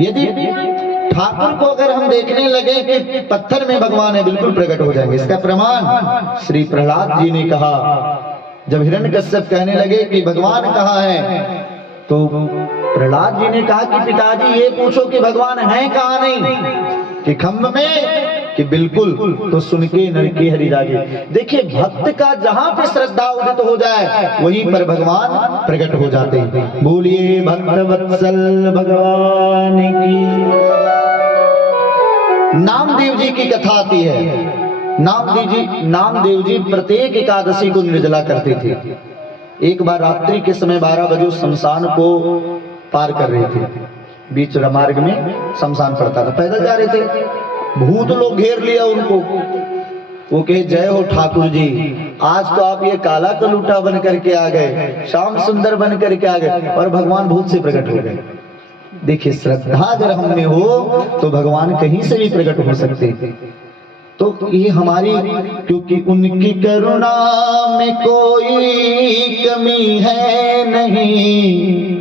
यदि ठाकुर को अगर हम देखने लगे कि पत्थर में भगवान है, बिल्कुल प्रकट हो जाएंगे। इसका प्रमाण श्री प्रहलाद जी ने कहा, जब हिरण्यकश्यप कहने लगे कि भगवान कहाँ है, तो प्रहलाद जी ने कहा कि पिताजी ये पूछो कि भगवान है कहाँ, नहीं कि खम्भ में, कि बिल्कुल। तो सुन के नरके हरि रागे। देखिए भक्त का जहां पे श्रद्धा उदित हो जाए वहीं पर भगवान प्रकट हो जाते हैं। बोलिए भक्त वत्सल भगवान की। नामदेव जी की कथा आती है। नामदेव जी प्रत्येक एकादशी को निर्जला करते थे। एक बार रात्रि के समय 12 बजे शमशान को पार कर रहे थे, बीच मार्ग में शमशान पड़ता था, पैदल जा रहे थे, भूत लोग घेर लिया उनको। वो कहे जय हो ठाकुर जी, आज तो आप ये काला कलूटा बन करके आ गए, श्याम सुंदर बन करके आ गए, और भगवान भूत से प्रकट हो गए। देखिए श्रद्धा अगर हम में हो तो भगवान कहीं से भी प्रकट हो सकते हैं। तो ये हमारी, क्योंकि उनकी करुणा में कोई कमी है नहीं,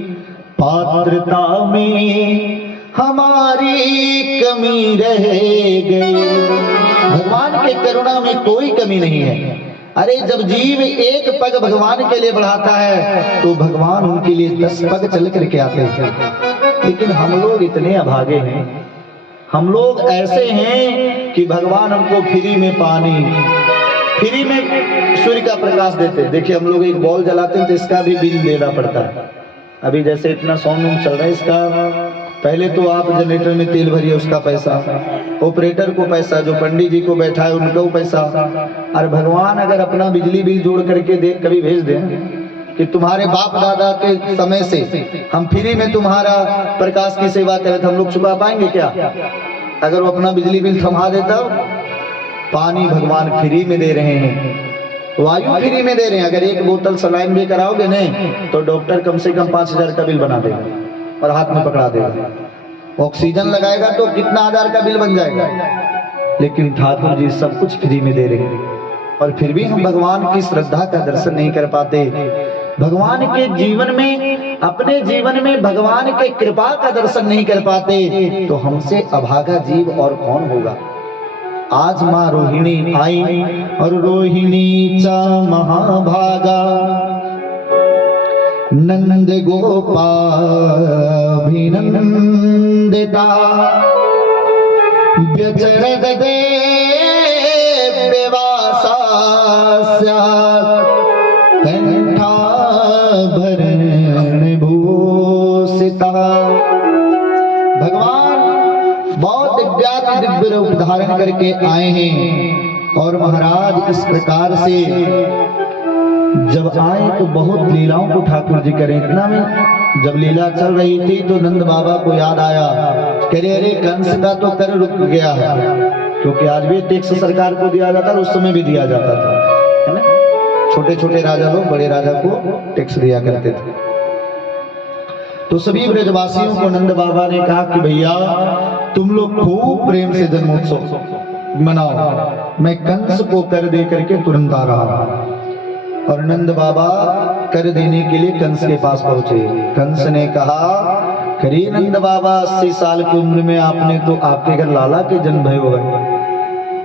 पात्रता में हमारी कमी रह गई। भगवान के करुणा में कोई कमी नहीं है। अरे जब जीव एक पग भगवान के लिए बढ़ाता है तो भगवान उनके लिए 10 पग चल करके आते हैं। लेकिन हम लोग इतने अभागे हैं, हम लोग ऐसे हैं कि भगवान हमको फ्री में पानी, फ्री में सूर्य का प्रकाश देते। देखिए हम लोग एक बॉल जलाते हैं तो इसका भी बिल देना पड़ता है। अभी जैसे इतना साउंड चल रहा है, इसका पहले तो आप जनरेटर में तेल भरिए, उसका पैसा, ऑपरेटर को पैसा, जो पंडित जी को बैठा है उनको पैसा। और भगवान अगर अपना बिजली बिल जोड़ करके दे, कभी भेज दें कि तुम्हारे बाप दादा के समय से हम फ्री में तुम्हारा प्रकाश की सेवा करें, तो हम लोग चुका पाएंगे क्या? अगर वो अपना बिजली बिल थमा देता। पानी भगवान फ्री में दे रहे हैं, वायु फ्री में दे रहे हैं। अगर एक बोतल सलाइन भी कराओगे नहीं तो डॉक्टर कम से कम 5000 का बिल बना देगा और हाथ में पकड़ा देगा। ऑक्सीजन लगाएगा तो कितना हजार का बिल बन जाएगा। लेकिन ठाकुर जी सब कुछ फ्री में दे रहे हैं, और फिर भी हम भगवान की श्रद्धा का दर्शन नहीं कर पाते। भगवान के जीवन में, अपने जीवन में भगवान के कृपा का दर्शन नहीं कर पाते, तो हमसे अभागा जीव और कौन होगा। आज माँ रोहिणी आई और रोहिणी चा महाभागा, नंद गोपाभिनंदिता, व्यचरद देवासा कंठाभरण भूषिता। भगवान बहुत दिव्य रूप धारण करके आए हैं। और महाराज इस प्रकार से जब आए तो बहुत लीलाओं को ठाकुर जी करें। इतना में जब लीला चल रही थी तो नंद बाबा को याद आया, करे अरे कंस का तो कर रुक गया है, क्योंकि आज भी टैक्स सरकार को दिया जाता था, उस समय भी दिया जाता था, है ना। छोटे छोटे राजा लोग बड़े राजा को टैक्स दिया करते थे। तो सभी ब्रजवासियों को नंद बाबा ने कहा कि भैया तुम लोग खूब प्रेम से जन्मोत्सव मनाओ, मैं कंस को कर दे करके तुरंत आ रहा। और नंद बाबा कर देने के लिए कंस के पास पहुंचे। कंस ने कहा, करिए नंद बाबा 80 साल की उम्र में आपने तो आपके घर लाला के जन्म भय हो गए,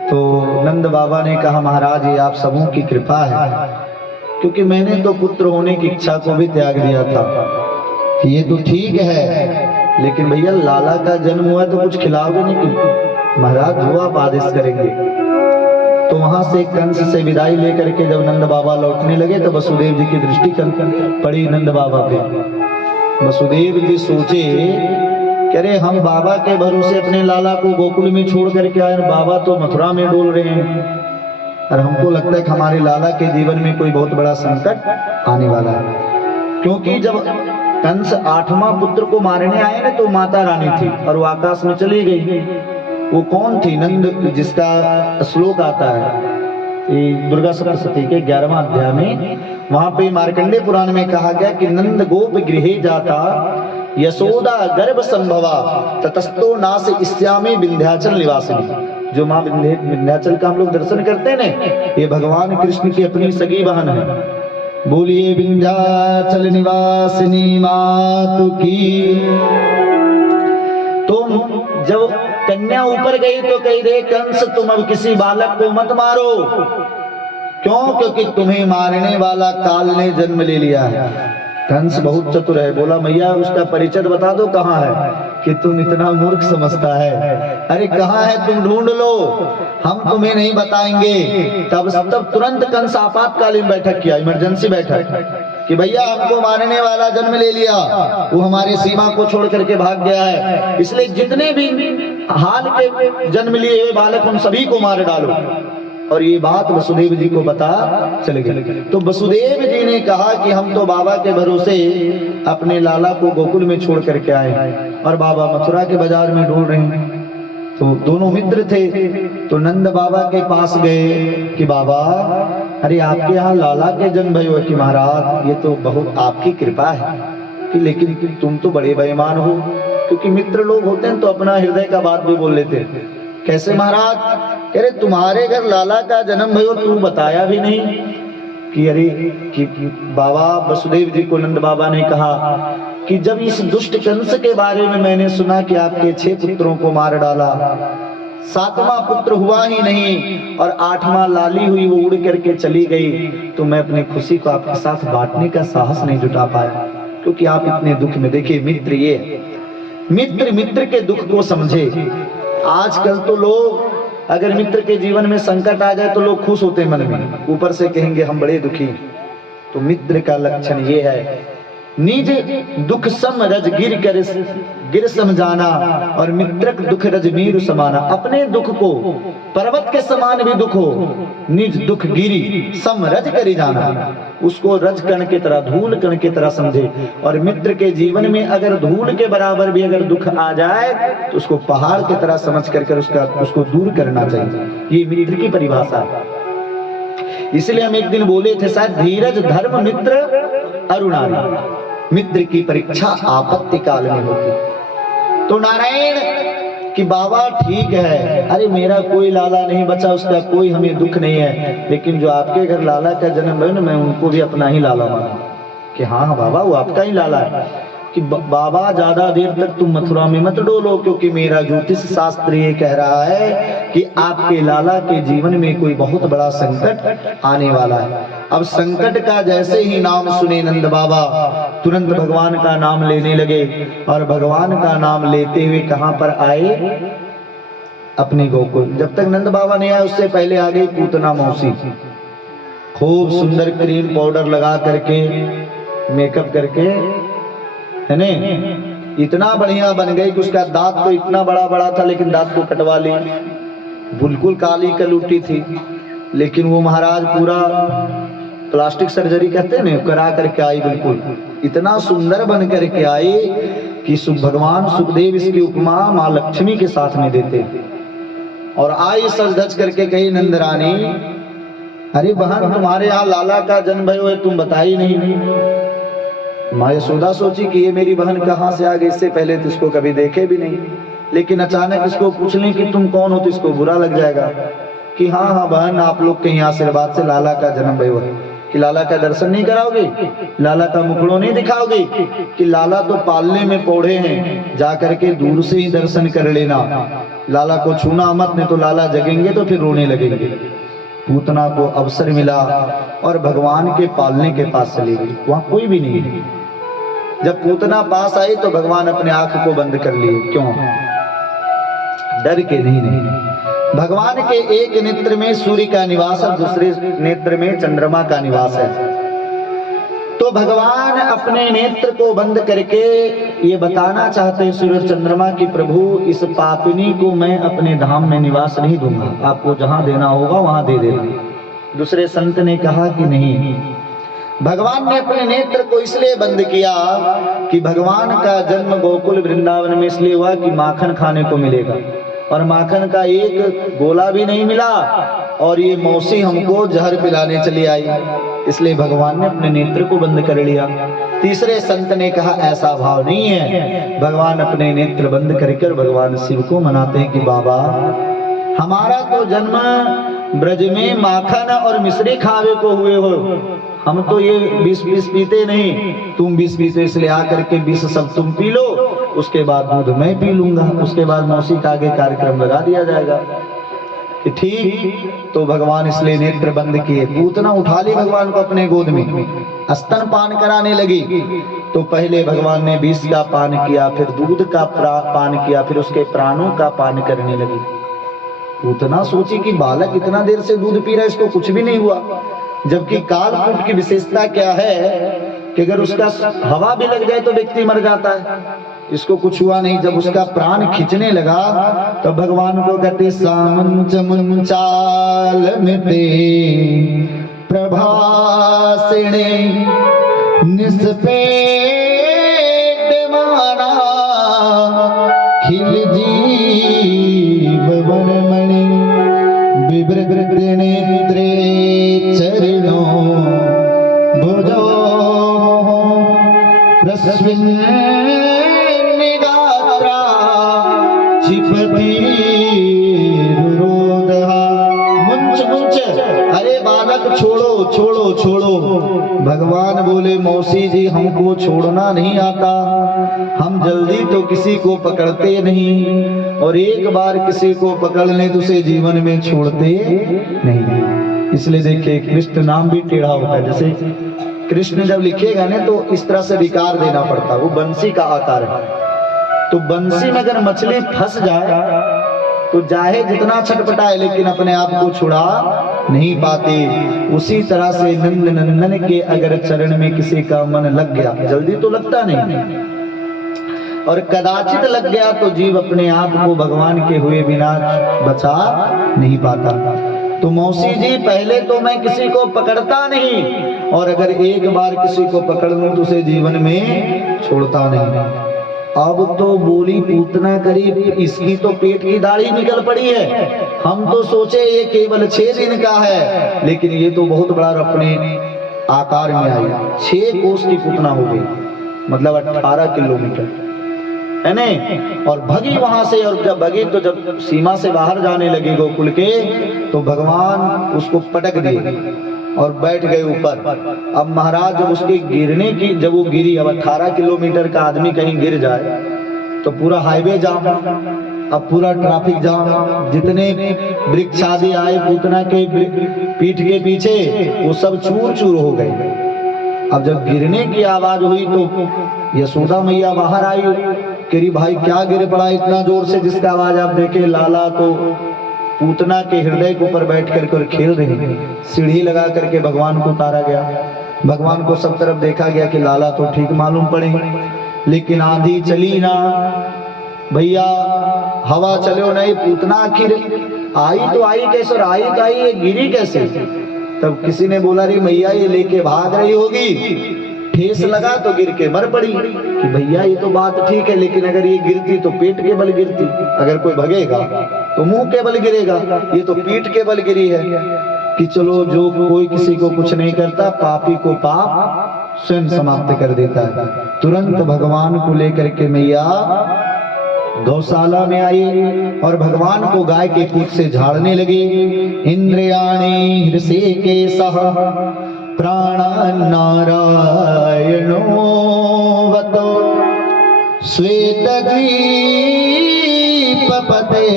तो नंद बाबा ने कहा महाराज ये आप सबों की कृपा है, क्योंकि मैंने तो पुत्र होने की इच्छा को भी त्याग दिया था कि ये तो ठीक है, लेकिन भैया लाला का जन्म हुआ तो कुछ खिलाओगे नहीं कि महाराज जो आप आदेश करेंगे। तो वहां से कंस से विदाई लेकर के जब नंद बाबा लौटने लगे तो वसुदेव जी की दृष्टि पड़ी नंद बाबा पे। वसुदेव जी सोचे कि अरे हम बाबा के भरोसे अपने लाला को गोकुल में छोड़ करके आए, बाबा तो मथुरा में डोल रहे हैं, और हमको लगता है कि हमारे लाला के जीवन में कोई बहुत बड़ा संकट आने वाला है। क्योंकि जब कंस 8वां पुत्र को मारने आए ना तो माता रानी थी और वो आकाश में चली गई। वो कौन थी? नंद, जिसका श्लोक आता है दुर्गा सप्तशती के 11वां अध्याय में। वहां पे मार्कंडे पुराण में कहा गया कि नंद गोप गृहे जाता यशोदा गर्भ संभवा ततस्तो नास इस्यामी विंध्याचल निवासिनी। जो माँ विंध्याचल का हम लोग दर्शन करते हैं ना, ये भगवान कृष्ण की अपनी सगी बहन है। बोलिए विंध्याचल निवासिनी मातु की। तो जब कन्या ऊपर गई तो कही रे कंस तुम अब किसी बालक को मत मारो। क्यों? क्योंकि तुम्हें मारने वाला काल ने जन्म ले लिया है। कंस बहुत चतुर है, बोला मैया उसका परिचय बता दो कहाँ है, कि तुम इतना मूर्ख समझता है। अरे कहाँ है तुम ढूंढ लो, हम तुम्हें नहीं बताएंगे। तब तुरंत कंस आपातकालीन बैठक किया, इमरजेंसी बैठक, कि भैया हमको मारने वाला जन्म ले लिया, वो हमारे सीमा को छोड़ करके भाग गया है, इसलिए जितने भी हाल के जन्म लिए हुए बालक उन सभी को मार डालो। और ये बात वसुदेव जी को बता चले गए। तो वसुदेव जी ने कहा कि हम तो बाबा के भरोसे अपने लाला को गोकुल में छोड़ करके आए और बाबा मथुरा के बाजार में ढूंढ रहे हैं। तो दोनों मित्र थे, तो नंद बाबा के पास गए कि बाबा अरे आपके यहाँ लाला के जन्म भयो कि महाराज ये तो बहुत आपकी कृपा है, कि लेकिन तुम तो बड़े बेईमान हो। क्योंकि मित्र लोग होते हैं तो अपना हृदय का बात भी बोल लेते हैं। कैसे महाराज? कह रहे तुम्हारे घर लाला का जन्म भयो तू बताया भी नहीं। कि अरे कि बाबा वसुदेव जी को नंद बाबा ने कहा कि जब इस दुष्ट कंस के बारे में मैंने सुना कि आपके 6 पुत्रों को मार डाला, 7वां पुत्र हुआ ही नहीं और 8वां लाली हुई वो उड़ करके चली गई, तो मैं अपनी खुशी को आपके साथ बांटने का साहस नहीं जुटा पाया, क्योंकि आप इतने दुख में। देखिए मित्र, ये मित्र के दुख को समझे। आजकल तो लोग अगर मित्र के जीवन में संकट आ जाए तो लोग खुश होते हैं मन में, ऊपर से कहेंगे हम बड़े दुखी। तो मित्र का लक्षण ये है, निज दुख सम रज गिर समझाना और मित्रक दुख रज मीरु समाना। अपने दुख को पर्वत के समान भी दुख हो, निज दुख गिरी सम रज करी जाना, उसको रज कण की तरह, धूल कण की तरह समझे। और मित्र के जीवन में अगर धूल के बराबर भी अगर दुख आ जाए तो उसको पहाड़ की तरह समझ कर उसको दूर करना चाहिए। ये मित्र की परिभाषा है। इसलिए हम एक दिन बोले थे शायद, धीरज धर्म मित्र अरुणारी। मित्र की परीक्षा आपत्ति काल में होती। तो नारायण कि बाबा ठीक है, अरे मेरा कोई लाला नहीं बचा, उसका कोई हमें दुख नहीं है, लेकिन जो आपके घर लाला का जन्म है ना, मैं उनको भी अपना ही लाला मानूं। कि हाँ बाबा वो आपका ही लाला है। कि बाबा ज्यादा देर तक तुम मथुरा में मत डोलो, क्योंकि मेरा ज्योतिष शास्त्र ये कह रहा है कि आपके लाला के जीवन में कोई बहुत बड़ा संकट आने वाला है। अब संकट का जैसे ही नाम सुने नंद बाबा तुरंत भगवान का नाम लेने लगे, और भगवान का नाम लेते हुए कहां पर आए? अपने गोकुल। जब तक नंद बाबा नहीं आए उससे पहले आ गई पूतना मौसी, खूब सुंदर क्रीम पाउडर लगा करके, मेकअप करके, है ने, इतना बढ़िया बन गई कि उसका दांत तो इतना बड़ा बड़ा था लेकिन दांत को कटवा ली, बिल्कुल काली कलूटी थी। लेकिन वो महाराज पूरा प्लास्टिक सर्जरी कहते हैं ना, करा करके आई, बिल्कुल इतना सुंदर बन करके आई कि भगवान सुखदेव इसकी उपमा माँ लक्ष्मी के साथ में देते। और आई सज धज करके कही, नंद रानी अरे बहन तुम्हारे यहाँ लाला का जन्म भयो है, तुम बताई नहीं। माँ यशोदा सोची कि ये मेरी बहन कहाँ से आ गई, इससे पहले तो इसको कभी देखे भी नहीं, लेकिन अचानक इसको पूछ लें कि तुम कौन हो तो इसको बुरा लग जाएगा। कि हाँ हाँ बहन, आप लोग के यहाँ आशीर्वाद से लाला का जन्म भयो है। कि लाला का दर्शन नहीं कराओगे, लाला का मुखड़ो नहीं दिखाओगे, कि लाला तो पालने में पौड़े हैं, जा करके दूर से ही दर्शन कर लेना, लाला को छूना मत, नहीं तो लाला जगेंगे तो फिर रोने लगेंगे। पूतना को अवसर मिला और भगवान के पालने के पास चली गई, वहां कोई भी नहीं है। जब पूतना पास आई तो भगवान अपने आंख को बंद कर लिए, क्यों? डर के नहीं। भगवान के एक नेत्र में सूर्य का निवास है, दूसरे नेत्र में चंद्रमा का निवास है। तो भगवान अपने नेत्र को बंद करके ये बताना चाहते हैं सूर्य चंद्रमा की प्रभु इस पापिनी को मैं अपने धाम में निवास नहीं दूंगा, आपको जहां देना होगा वहां दे देना। दूसरे संत ने कहा कि नहीं, भगवान ने अपने नेत्र को इसलिए बंद किया कि भगवान का जन्म गोकुल वृंदावन में इसलिए हुआ कि माखन खाने को मिलेगा, और माखन का एक गोला भी नहीं मिला, और ये मौसी हमको जहर पिलाने चली आई, इसलिए भगवान ने अपने नेत्र को बंद कर लिया। तीसरे संत ने कहा ऐसा भाव नहीं है, भगवान अपने नेत्र बंद करके भगवान शिव को मनाते हैं कि बाबा हमारा तो जन्म ब्रज में माखन और मिश्री खावे को हुए हो, हम तो ये 20 पीते नहीं, तुम 20 पीते, इसलिए आकर के 20 सब तुम पी लो, उसके बाद दूध मैं पी लूंगा, उसके बाद मौसी का आगे कार्यक्रम लगा दिया जाएगा कि ठीक। तो भगवान इसलिए नेत्र बंद किए। पूतना उठा ली भगवान को अपने गोद में, स्तन पान कराने लगी। तो पहले भगवान ने विष का पान किया, फिर दूध का पान किया, फिर उसके प्राणों का पान करने लगी। पूतना सोची कि बालक इतना देर से दूध पी रहा है, इसको कुछ भी नहीं हुआ, जबकि कालकूट की विशेषता क्या है कि अगर उसका हवा भी लग जाए तो व्यक्ति मर जाता है, इसको कुछ हुआ नहीं। जब उसका प्राण खींचने लगा तो भगवान को कहते सामंच मुंचाल मिटे प्रभासिणे निस्पेट माना खिल जीव वनमणि विवृत नेत्रे चरणों भुजो रश्मिन् निगात्रा क्षिपति रुरोधहा। मुंच मुंच, अरे बालक छोड़ो छोड़ो छोड़ो। भगवान बोले मौसी जी हमको छोड़ना नहीं आता, हम जल्दी तो किसी को पकड़ते नहीं, और एक बार किसी को पकड़ ले तो उसे जीवन में छोड़ते नहीं। इसलिए देखिए कृष्ण नाम भी टेढ़ा होता है, जैसे कृष्ण जब लिखेगा ना तो इस तरह से विकार देना पड़ता है, वो बंसी का आकार है। तो बंसी में अगर मछली फंस जाए तो चाहे जितना छटपटाए लेकिन अपने आप को छुड़ा नहीं पाती। उसी तरह से नंद नंदन के अगर चरण में किसी का मन लग गया, जल्दी तो लगता नहीं, और कदाचित लग गया तो जीव अपने आप को भगवान के हुए बिना बचा नहीं पाता। तो मौसी जी पहले तो मैं किसी को पकड़ता नहीं, और अगर एक बार किसी को पकड़ लूं तो उसे जीवन में छोड़ता नहीं। अब तो बोली पूतना करीब इसकी तो पेट की दाढ़ी निकल पड़ी है, हम तो सोचे ये केवल 6 दिन का है, लेकिन ये तो बहुत बड़ा अपने आकार में आई। 6 कोस की पूतना हो गई, मतलब 18 किलोमीटर है नहीं। और भगी वहां से, और जब भगी तो जब सीमा से बाहर जाने लगी गोकुल के, तो भगवान उसको पटक दिए और बैठ गए ऊपर। अब महाराज जब उसके गिरने की, जब वो गिरी, अब 18 किलोमीटर का आदमी कहीं गिर जाए तो पूरा हाईवे जाम, अब पूरा ट्रैफिक जाम, जितने वृक्ष आदि आए पूतना के पीठ के पीछे वो सब चूर चूर हो गए। अब जब गिरने की आवाज हुई तो यशोदा मैया बाहर आई, करी भाई क्या गिर पड़ा इतना जोर से जिसका आवाज आप देखे। लाला तो पूतना के हृदय के ऊपर बैठ कर खेल रहे हैं। सीढ़ी लगा करके भगवान को उतारा गया, भगवान को सब तरफ देखा गया कि लाला तो ठीक मालूम पड़े, लेकिन आंधी चली ना भैया, हवा चलो नहीं, पूतना आखिर आई तो आई कैसे, और आई तो आई ये गिरी कैसे। तब किसी ने बोला रे मैया ये लेके भाग रही होगी, ठेस लगा तो गिर के मर पड़ी। कि भैया ये तो बात ठीक है, लेकिन अगर ये गिरती तो पेट के बल गिरती, अगर कोई भगेगा तो मुंह के बल गिरेगा, ये तो पीठ के बल गिरी है। कि चलो जो कोई किसी को कुछ नहीं करता, पापी को पाप स्वयं समाप्त कर देता है। तुरंत भगवान को लेकर के मैया गौशाला में आई और भगवान को गाय के पूंछ से झाड़ने लगी। इंद्रियाणि हृषिकेशः प्राणनारायणो वतो श्वेतद्वीपपते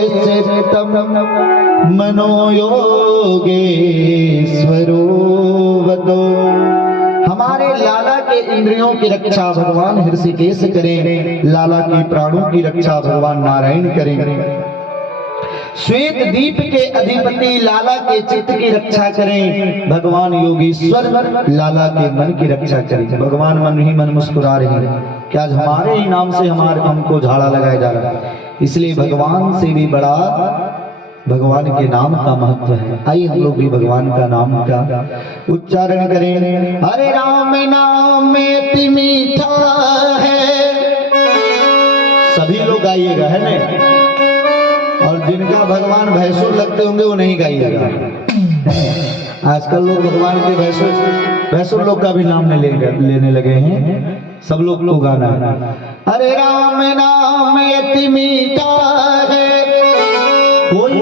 स्थितं मनोयोगेश्वरो वतो। हमारे लाला के इंद्रियों की रक्षा भगवान ऋषिकेश करें, लाला की प्राणों की रक्षा भगवान नारायण करें। श्वेत दीप के अधिपति लाला के चित्त की रक्षा करें भगवान योगीश्वर, लाला के मन की रक्षा करें। भगवान मन ही मन मुस्कुरा रहे हैं कि आज हमारे ही नाम से हमारे हमको झाड़ा लगाया जा रहा है, इसलिए भगवान से भी बड़ा भगवान के नाम का महत्व है। आइए हम लोग भी भगवान का नाम का उच्चारण करें। हरे राम नाम अति मीठा है, सभी लोग गाइएगा, है ना? और जिनका भगवान भैंसुर लगते होंगे वो नहीं गाइएगा। आजकल लोग भगवान के भैंसुर लोग का भी नाम लेने लगे हैं, सब लोग गाना। हरे राम नाम अति मीठा है, कोई